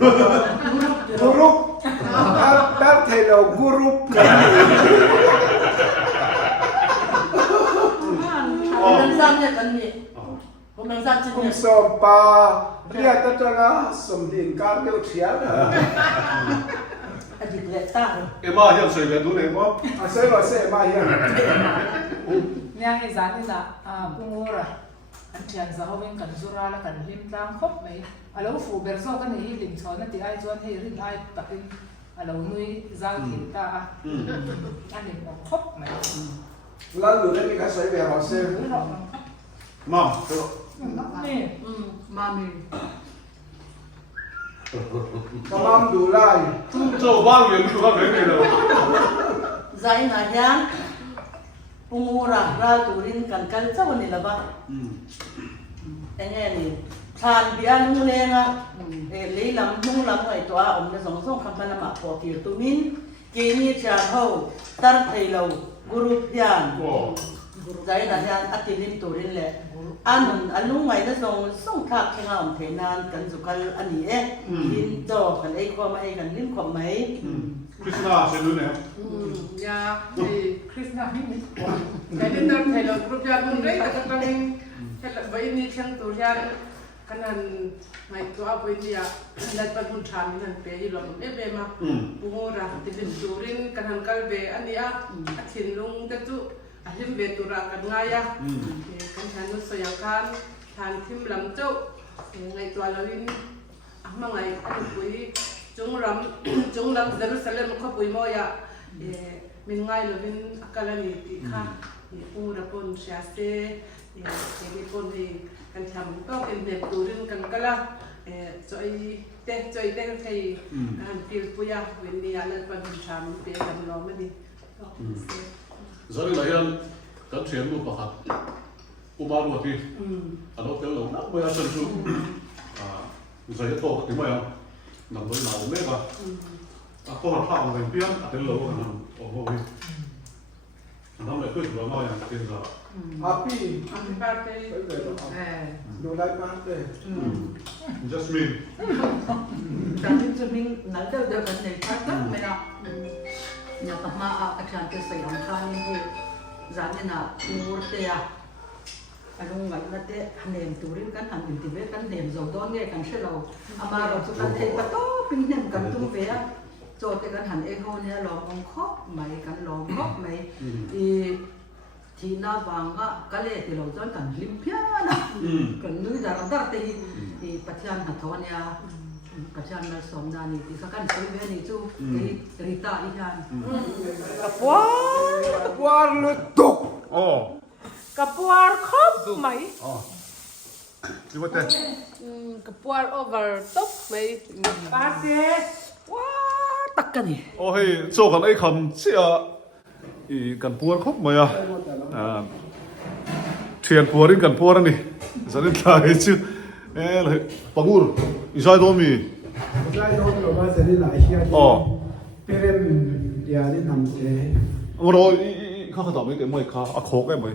กูรุกตัดให้เรากูรุกกัน Kumen sam ya kan ni. Kumen sam chin คุ ni. มสมปาเรียกตัดจังสมดินการเดียวเชียร์ Adik le ta. เอ็มมายังสวยแบบดูเลยมั้ง อาศัยเราเสียมาอย่าง เนี่ยไอ้จานนี่ละปุงoraอันเชียนจะเอาเป็นกันสุราและกันหิมตามครบไหมเราฟูเบอร์โซกันให้ลิงชอนนั่นที่ไอ้จวนให้ริงไอ้ตักอินเราหนุ่ยจางถิ่นตาอันนี้ครบไหม แล้วหลุดได้มีการใช้แบบเราเสีย ไม่หรอก มา นี่ Mami. กำลังดูไล่ เจ้าบ้านเรียนดูกันเลยเลย Zain na yan. Pungura ra turin kan kal chaw ni la ba. Enge ni. Than bian nu le nga. Le lam nu lam ngai to a om le song song kham na ma pho ti tu min. Ke ni cha ho tar thai lo guru pian. โอ้ Zain na yan atilim turin le. Anu ngai na song thak khenga om theinan kan zukal ani e. Lin to kan ei ko mai kan lim khom mai. คริสนาเซนุเนี่ย ยาคริสนาหิมิแต่ที่นั่นเทลกรุ๊ปยาบุญได้แต่ก็ต้องเทลใบนี้เชียงตัวยาขนาดไม่ตัวไปที่อ่ะแล้วก็บุญชานี่นั่นเปย์หลอกเอ๊ะเบมาปูโมราติดินจูรินขนาดกัลเบอันนี้อ่ะชินลุงเตจุอาหิมเบตุรากันง่ายอ่ะกันฉันนุสยาการทานทิมลำเจ้าไงตัวเราลินอ่ะมาไงอันปุยจงรำเยรูซาเล็มเขาปุยโมยะมินไงลวินอักลานีติค่ะปูระปนเชียเซมีคนที่กันทำก็เป็นเด็กตูรินกันก็ละจอยเตะใครอันฟิลปุยะเวนนี้อันนั้นเป็นชามเปียกันล้อมันดี giờ đây là hiện các chuyến một bậc học u ba ruột đi ở đâu cái lồng nắp bây giờ chân chú giờ hết tổ cái mày không nằm với nào mét vào có hạt thảo thành piên cái lồng là nằm ở hồ đi nó lại cứ chỉ vào ngôi nhà tiền giờ อาพี่ อันนี้ป้าไป ดูไล่มาเลย Jasmine Tapi tu ming nalda dah kan ni kata mena. Nya tak ma akan ke sai ram khan ni zane na umur te ya. Anong ngal na te hanem turin kan han intive kan nem zo don nge kan shelo. Ama ro chu kan thei pato pin nem kan tu ve ya. Cho te kan han e ho ne lo ong khop mai kan lo khop mai. I thì na vanga kale ti lo jon kan limpia na kan nu da dar te hi pathian ha thon ya pathian na som na ni ti sakan sei ve ni chu ti rita i han war lu tuk oh กระปวดครบไหม oh đi vào đây กระปวด over ตบไหมปาเซ่ wa tak kan ni oh hey cho kan ai kham chia i kan puan khop mày thiền puarin kan puan ni giờ đến lại chứ là pangur isai do mi ได้โดนหรือว่าจะได้หลายเชียร์ oh เป็นยาที่นำเจ mà rồi khá khá tao mấy cái mày khá khóc cái mày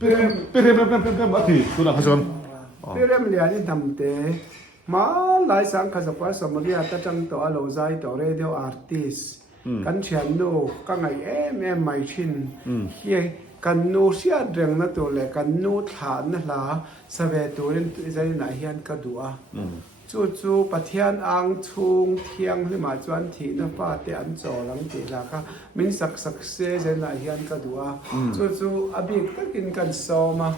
bên mà thì tôi làm cái gì เป็นยาที่นำเจมาหลายสังกัดสปาสมัยอาตัจังตัวเราใจตัวเรดิโออาร์ติสกันเชียนดูก็ไงไม่ชินเฮียกันนูเสียเรื่องนั้นตัวเลยกันนูฐานนั่นละสเวตัวเรนใจไหนเฮียนก็ดูจู่ปะเทียนอังชุงเทียงหรือมาจวนทีนั่นป้าเตียนจ่อหลังตีละก็มินสักเสียใจไหนเฮียนก็ดูจู่อภิก็กินกันโซมา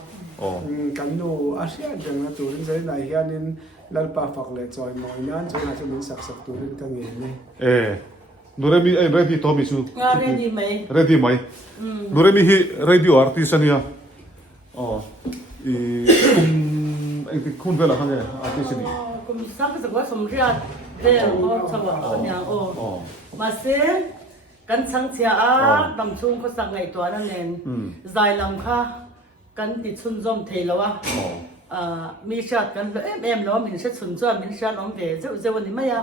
กันนูอาเซียนเรื่องนั้นตัวเรนใจไหนเฮียนินลัลปาฝักเลยจอยมอยนั่นจนอาจจะมินสักตัวเรนก็เงี้ยนี่ Nuremi ay ready to mi su. nga ready mai Ready mai. Nuremi hi radio artisan ya. Oh. I kun vela kang artisan ni. kum sa ka sa som ria de ko sa wa nya o ma se kan sang chia a tam chung ko sang ngai to na nen zai lam kha kan ti chun zom theilowa mi shat kan em lo min se chun chuan min shat om ve zeu ni maya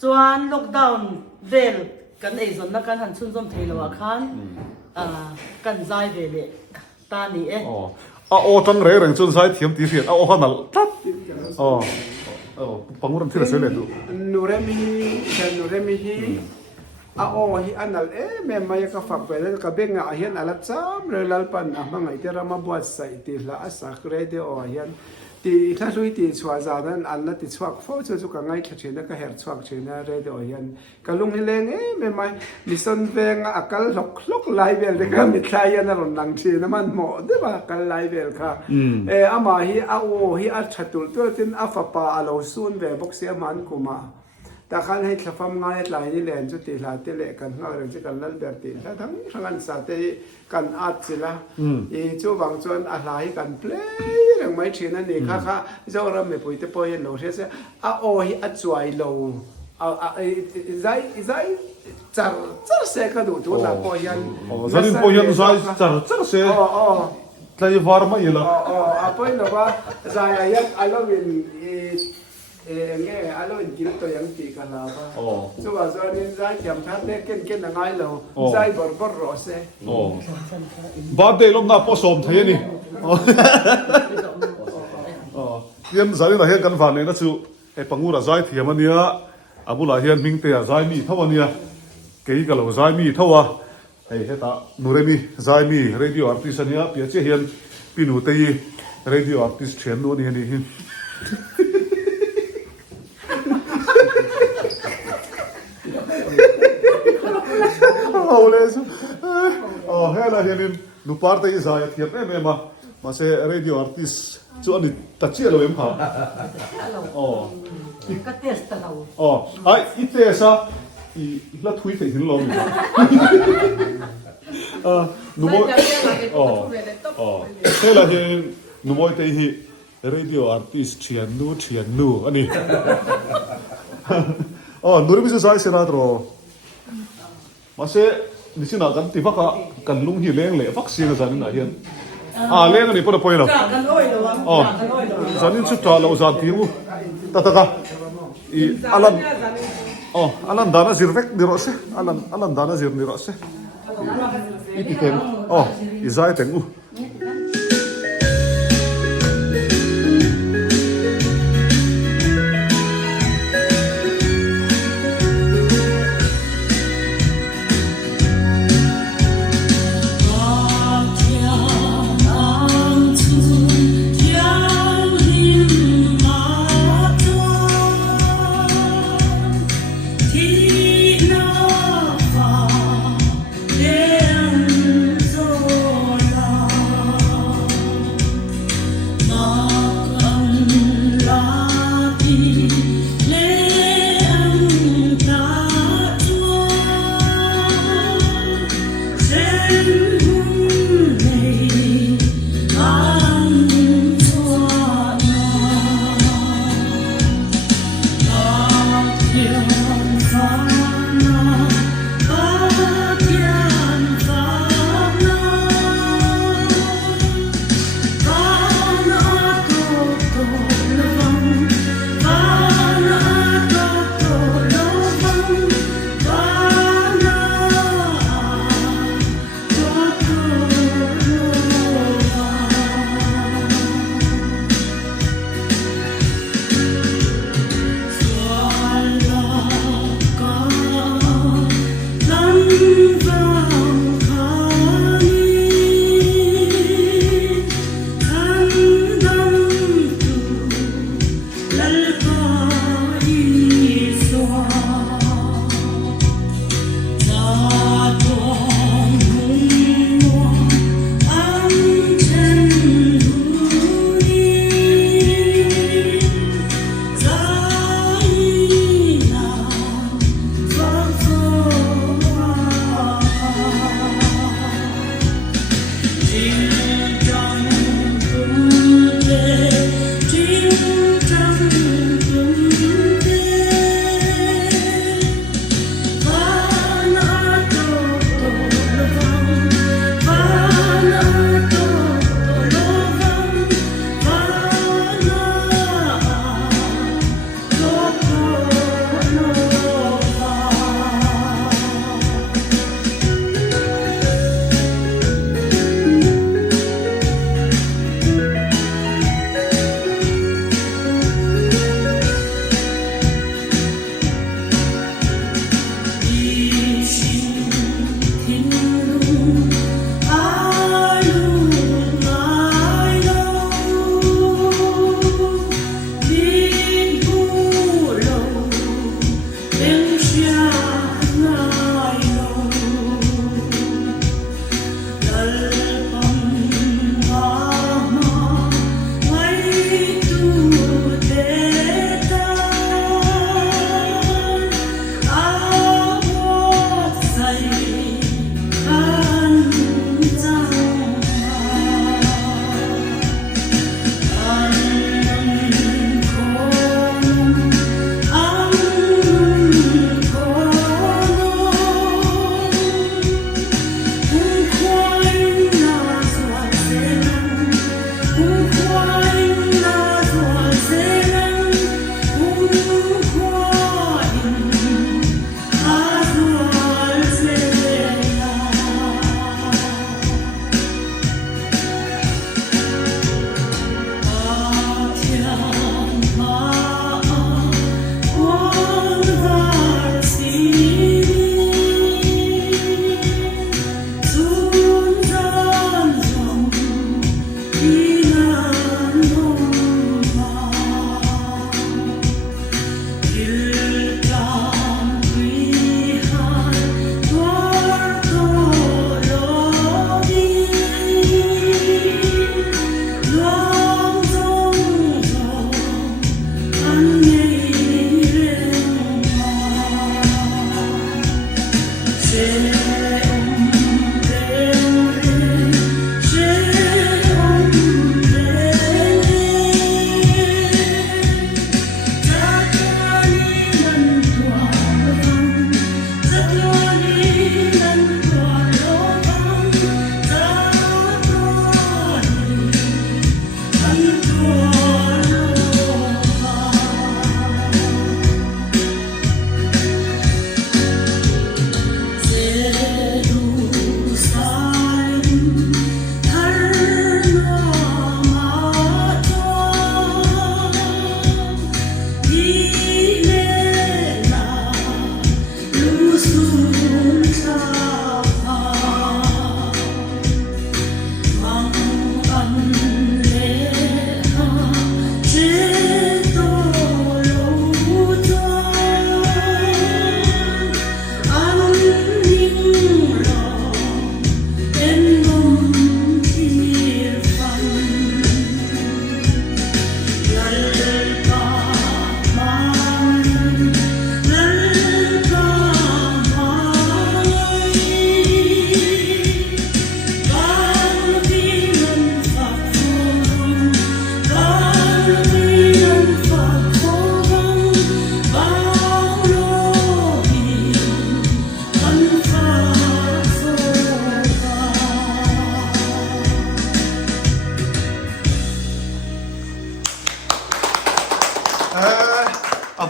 chuan lockdown vel kan ei zon na kan han chun zom theilowa khan kan zai ve le ta ni e ô trăng rễ rừng chun sai thiếm tí thiệt ô hoa nal tắt bằng ngôn thì là sẽ lên đủ nuremi hi ô hi anal mẹ mày cái phật về cái bên ngã hiền alat chăm rồi lalpan mà ngày tera mà buat sai thì là asak radio ô hiền thìถ้าช่วยที่ชัวร์จานั้นอันละที่ชัวร์ฟ้าช่วยกันง่ายแค่เช่นนั้นก็เห็นชัวร์เช่นนั้นเรื่องเดียวกันก็ลุงให้เลี้ยงไม่มีส่วนแบ่งอากาศลกไลฟ์เวลเลยก็มีใครยันนั่งนั่งเช่นนั้นมันหมดได้ป่ะกันไลฟ์เวลค่ะอามาฮีอาโอฮีอาชัดตุลตัวที่อาฟป้าอาโลซุนเวบ็อกเซียมันกูมาแต่ขันให้ทำง่ายหลายนี่แหละจุดที่หลายที่เละกันง่ายเลยจะกันนั่นแบบที่ถ้าทั้งงานสัตย์กันอาจสิละจู่บางส่วนอะไรกันเปล่าอย่างไม่เช่นนั้นนี่ค่ะเจ้าเราไม่พูดแต่พอเห็นเราเชื่อโอ้ยอัดสวยเราใจจัดเสกดูตัวละพอยันzanim po yan zai char se tlai var ma yelaพอเราว่าใจยันอารมณ์nghe alo in to yang ti kala ba so wa so nin zai kyam tha te ken ngai lo zai bor ro se ba de lom na po som thai ni yan zari na he kan van ne na chu e pangura zai thiam ania abula hian ming te zai mi thawania kei ka lo zai mi thawa ei heta nuremi zai mi radio artist ania pia che hian pinu te radio artist thian nu ni ni hela hianin nuparte isa ya thiam ma se radio artist chu ani tachi lo em ha ka test ta lo ai ite sa I la thui thei hin lo mi nu mo hela hianin nu mo te hi radio artist thian nu ani nurimi se sai sera tro ma se nisina kan ti vaka kan lung hi leng le vak sing zan na hian leng ani pora poina kan oi lo zanin chu ta lo zan ti mu ta ka I alan dana zirvek ni ro se alan dana zir ni ro se I ti tem I zai teng u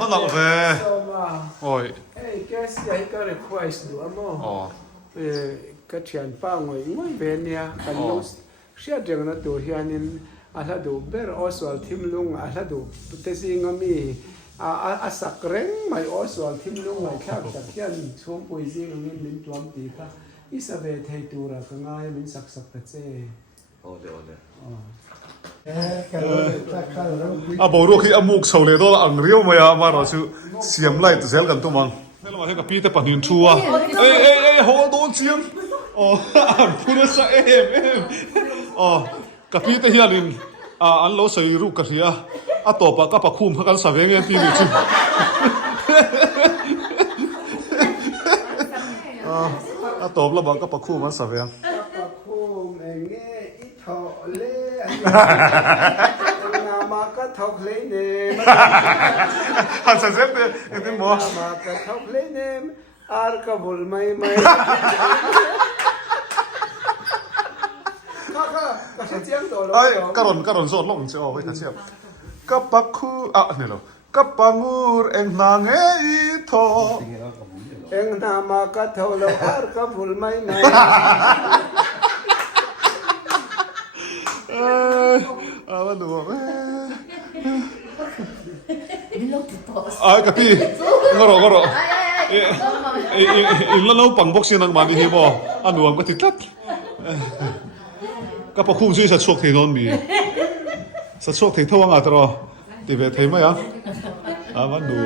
ต้องหลักเลย so ma โอ้ย hey guess ya ka request du amo อ๋อ ka thian pa ngoi ngoi ve nia kan lo sia jeng na tu hianin a la du ber oswal thim lung a la du te sing ami a sak reng mai oswal thim lung mai khak tak hian chhum pui jing ami min tuam ti kha isabe thei tu ra ka ngai min sak sak ta che อ่ะบอกรู้คืออมุกเฉลยตัวอังเรียวมาอ่ะมาเราชื่อเสียมไล่ตัวเซลกันตัวมังนี่เรามาให้กับพี่แต่ปันหินชัวเอ้ยโหโดนเสียงอ๋ออ่านพูดซะอ๋อกับพี่แต่เฮียลินอันเราใส่รูปกระเทียต่อปากกับปากคุ้มพักกันสาวเงี้ยที่นี่จริงต่อแล้วปากกับปากคุ้มมันสาวเงี้ย nama ka thok le ne han sa zep de mo nama ka thok le ne ar ka bol mai ka se chiang to lo ai karon zot long che o vai ka chiap ka pakhu ne lo ka pangur eng na nge I tho eng nama ka thok lo ar ka bol maiมันดูกะพี่งรออินแล้วเราปังบ็อกซิ่งนักมันนี่บ่อันนู้นก็ติดตัดก็พอคุ้มซื้อสัตว์ชกที่นอนมีสัตว์ชกที่ท้องอ่ะตรอตีเวทเห็นไหมอ่ะมันดู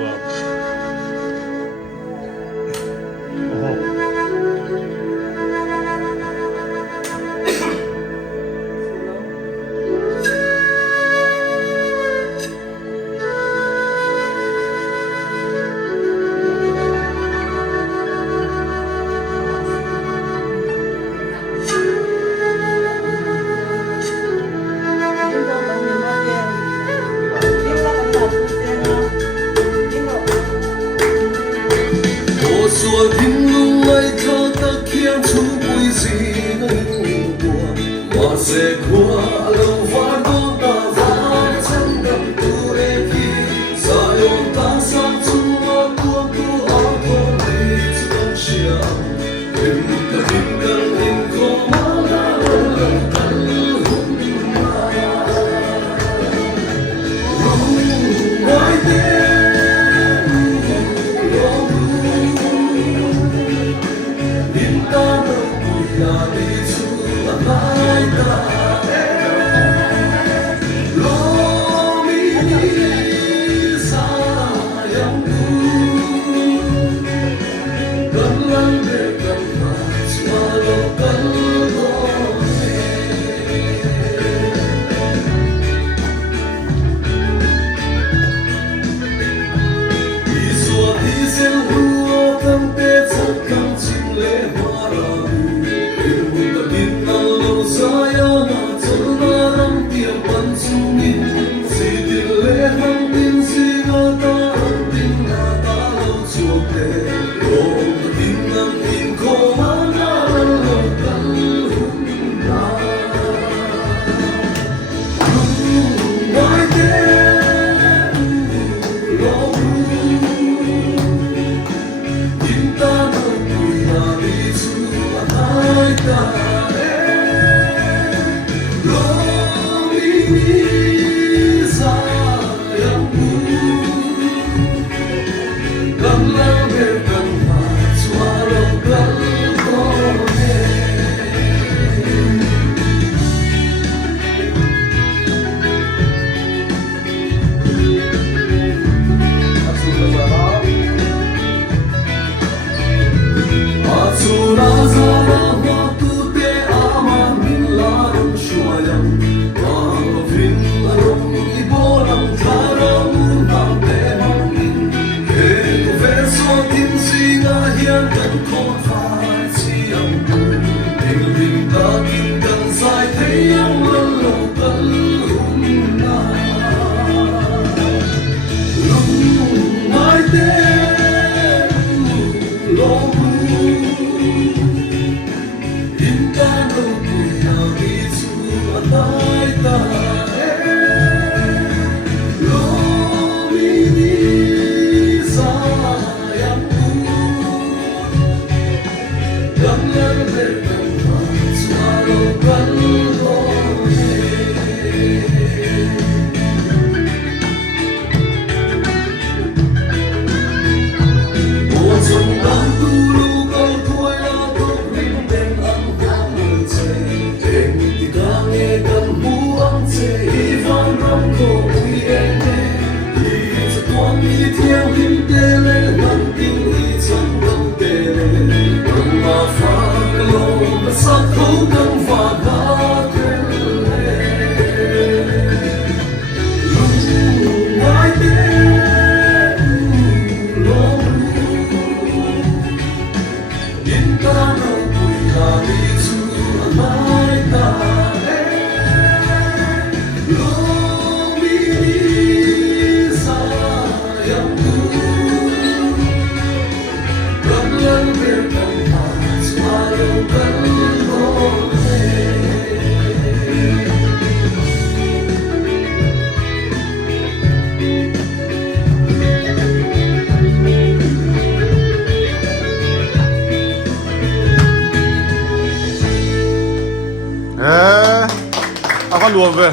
วมเว้ย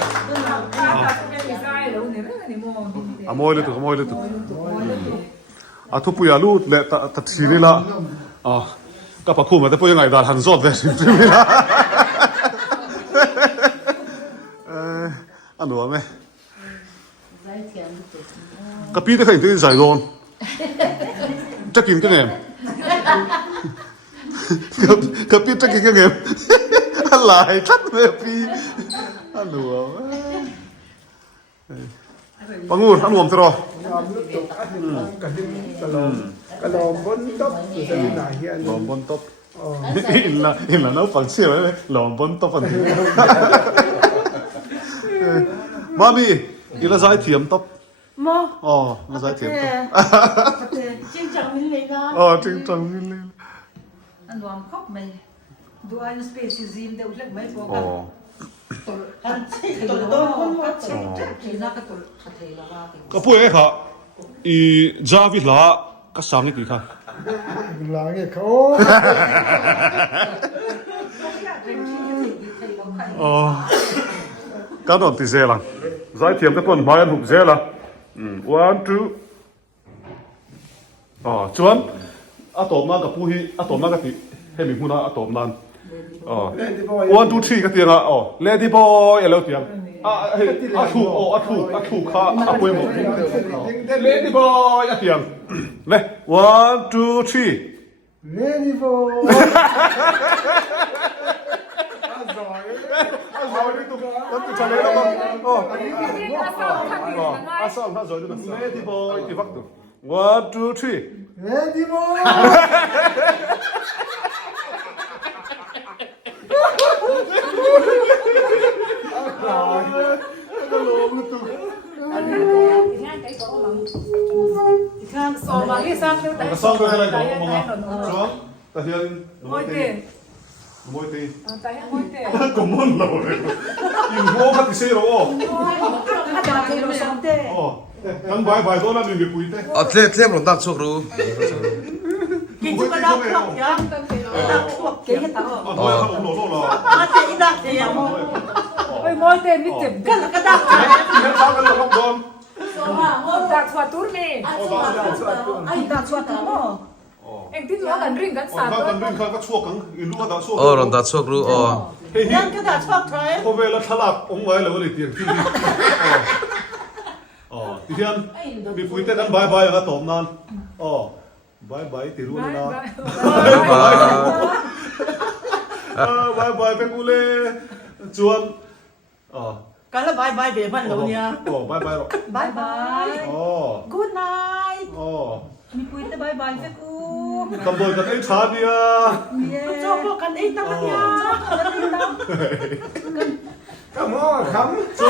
ไม่ใช่แล้วเนี่ยนี่โม อะมอยเลยตุกมอยเลยตุกอะทุบปุยอาลูเละตัดทีนี่ละอ๋อก็ปักคู่มาแต่ปุยยังไงดาหันสดเลยสิไม่ละอันนู้นไหมกะปีได้เคยตื่นสายโดนจะกินก็เงี้ยกะปีจะกินก็เงี้ยอะไรชัดเลยปีอันนู้นปังงูอันนู้นตรอ ยอมลุกตุกอันนี้กระดิ่งกระลอมบนต๊อบอยู่ที่ไหนเฮีย หลอมบนโต๊ะอินละน้าฟังเสียงเลยหลอมบนโต๊ะปันนี้มามีอีละสายเทียมโต๊ะ โม อ๋อละสายเทียมโต๊ะ จริงจังมิลเลยนะ อ๋อจริงจังนี่เลย อันรวมครบไหมดูอันสเปซิซิมเดี๋ยวเล็กไหมบอก อ๋อ กันอันที่ตัวโตคนว่าเช็คที่นักก็ตัวขัดเทละว่า ก็พูดไอ้ค่ะอีจาวิลาก็สามนิดค่ะ หลังเนี่ยเขา อ๋อก็โดนตีเซลังสายเทียมก็ต้นไม้อันหุบเซละone two อ๋อชวนอะตอมนั่นกับผู้ที่อะตอมนั่นกับที่ให้มีผู้นั้นอะตอมนั่นอ๋อ one two three ก็เตียงอ่ะอ๋อ lady boy แล้วเตียงเฮ้ยถูกอ๋อถูกค่ะปุยหมด lady boy เตียงเลย one two three เลดี้โบ Lady boy, di fatto. One, two, three. เลดี้โบ สองมาที่สร้างเรื่องแต่ Song ko nila ito, mga. So, tahiyan, โมเต้ Lumoy แต่ยังโมเต้ Kumon na ulit. Yung buo ka tisero, oh. อาจารย์ที่เราสอนเต้ Oh. Ang bay-bay doon na nilipuite. อ๋อเทมหลงตัดสุกรู้ กินจุกระดับพวกยังดับพวกเก่งกันต่อ Ah, doon ka ulo lo. มาเตะดักเดียว โอ้ยโมเต้ไม่เจ็บ กันกระดับ Yan sa akin lang doon. ดักสวัสดิ์นี่ ไอ้ดักสวัสดิ์มั้ง เอ็งที่ตัวกันริ่งกัน Oh, สาม ka kan rin ka ka chuak ang ilu ka da so. อ๋อหลงตัดสุกรู้อ๋อ Hey, ยัง hi. กระดับชอบใคร Ko vela thalak ong wai lo li tiang ti. Oh. Tiyan. Lipuite ang bay-bay ka tom nan. Oh. Bye-bye tiru na na. Bye-bye pe kule. Chuan. Oh. กันละบายบายเดี๋ยวมันเราเนี่ย Oh, bye-bye ro. บายบาย Oh. Good night Oh. มีคุยแต่บายบายสักกู Tambol ka ay chania. ชอบพวกกันเองตั้งแต่ยัง ขโมยคำ So,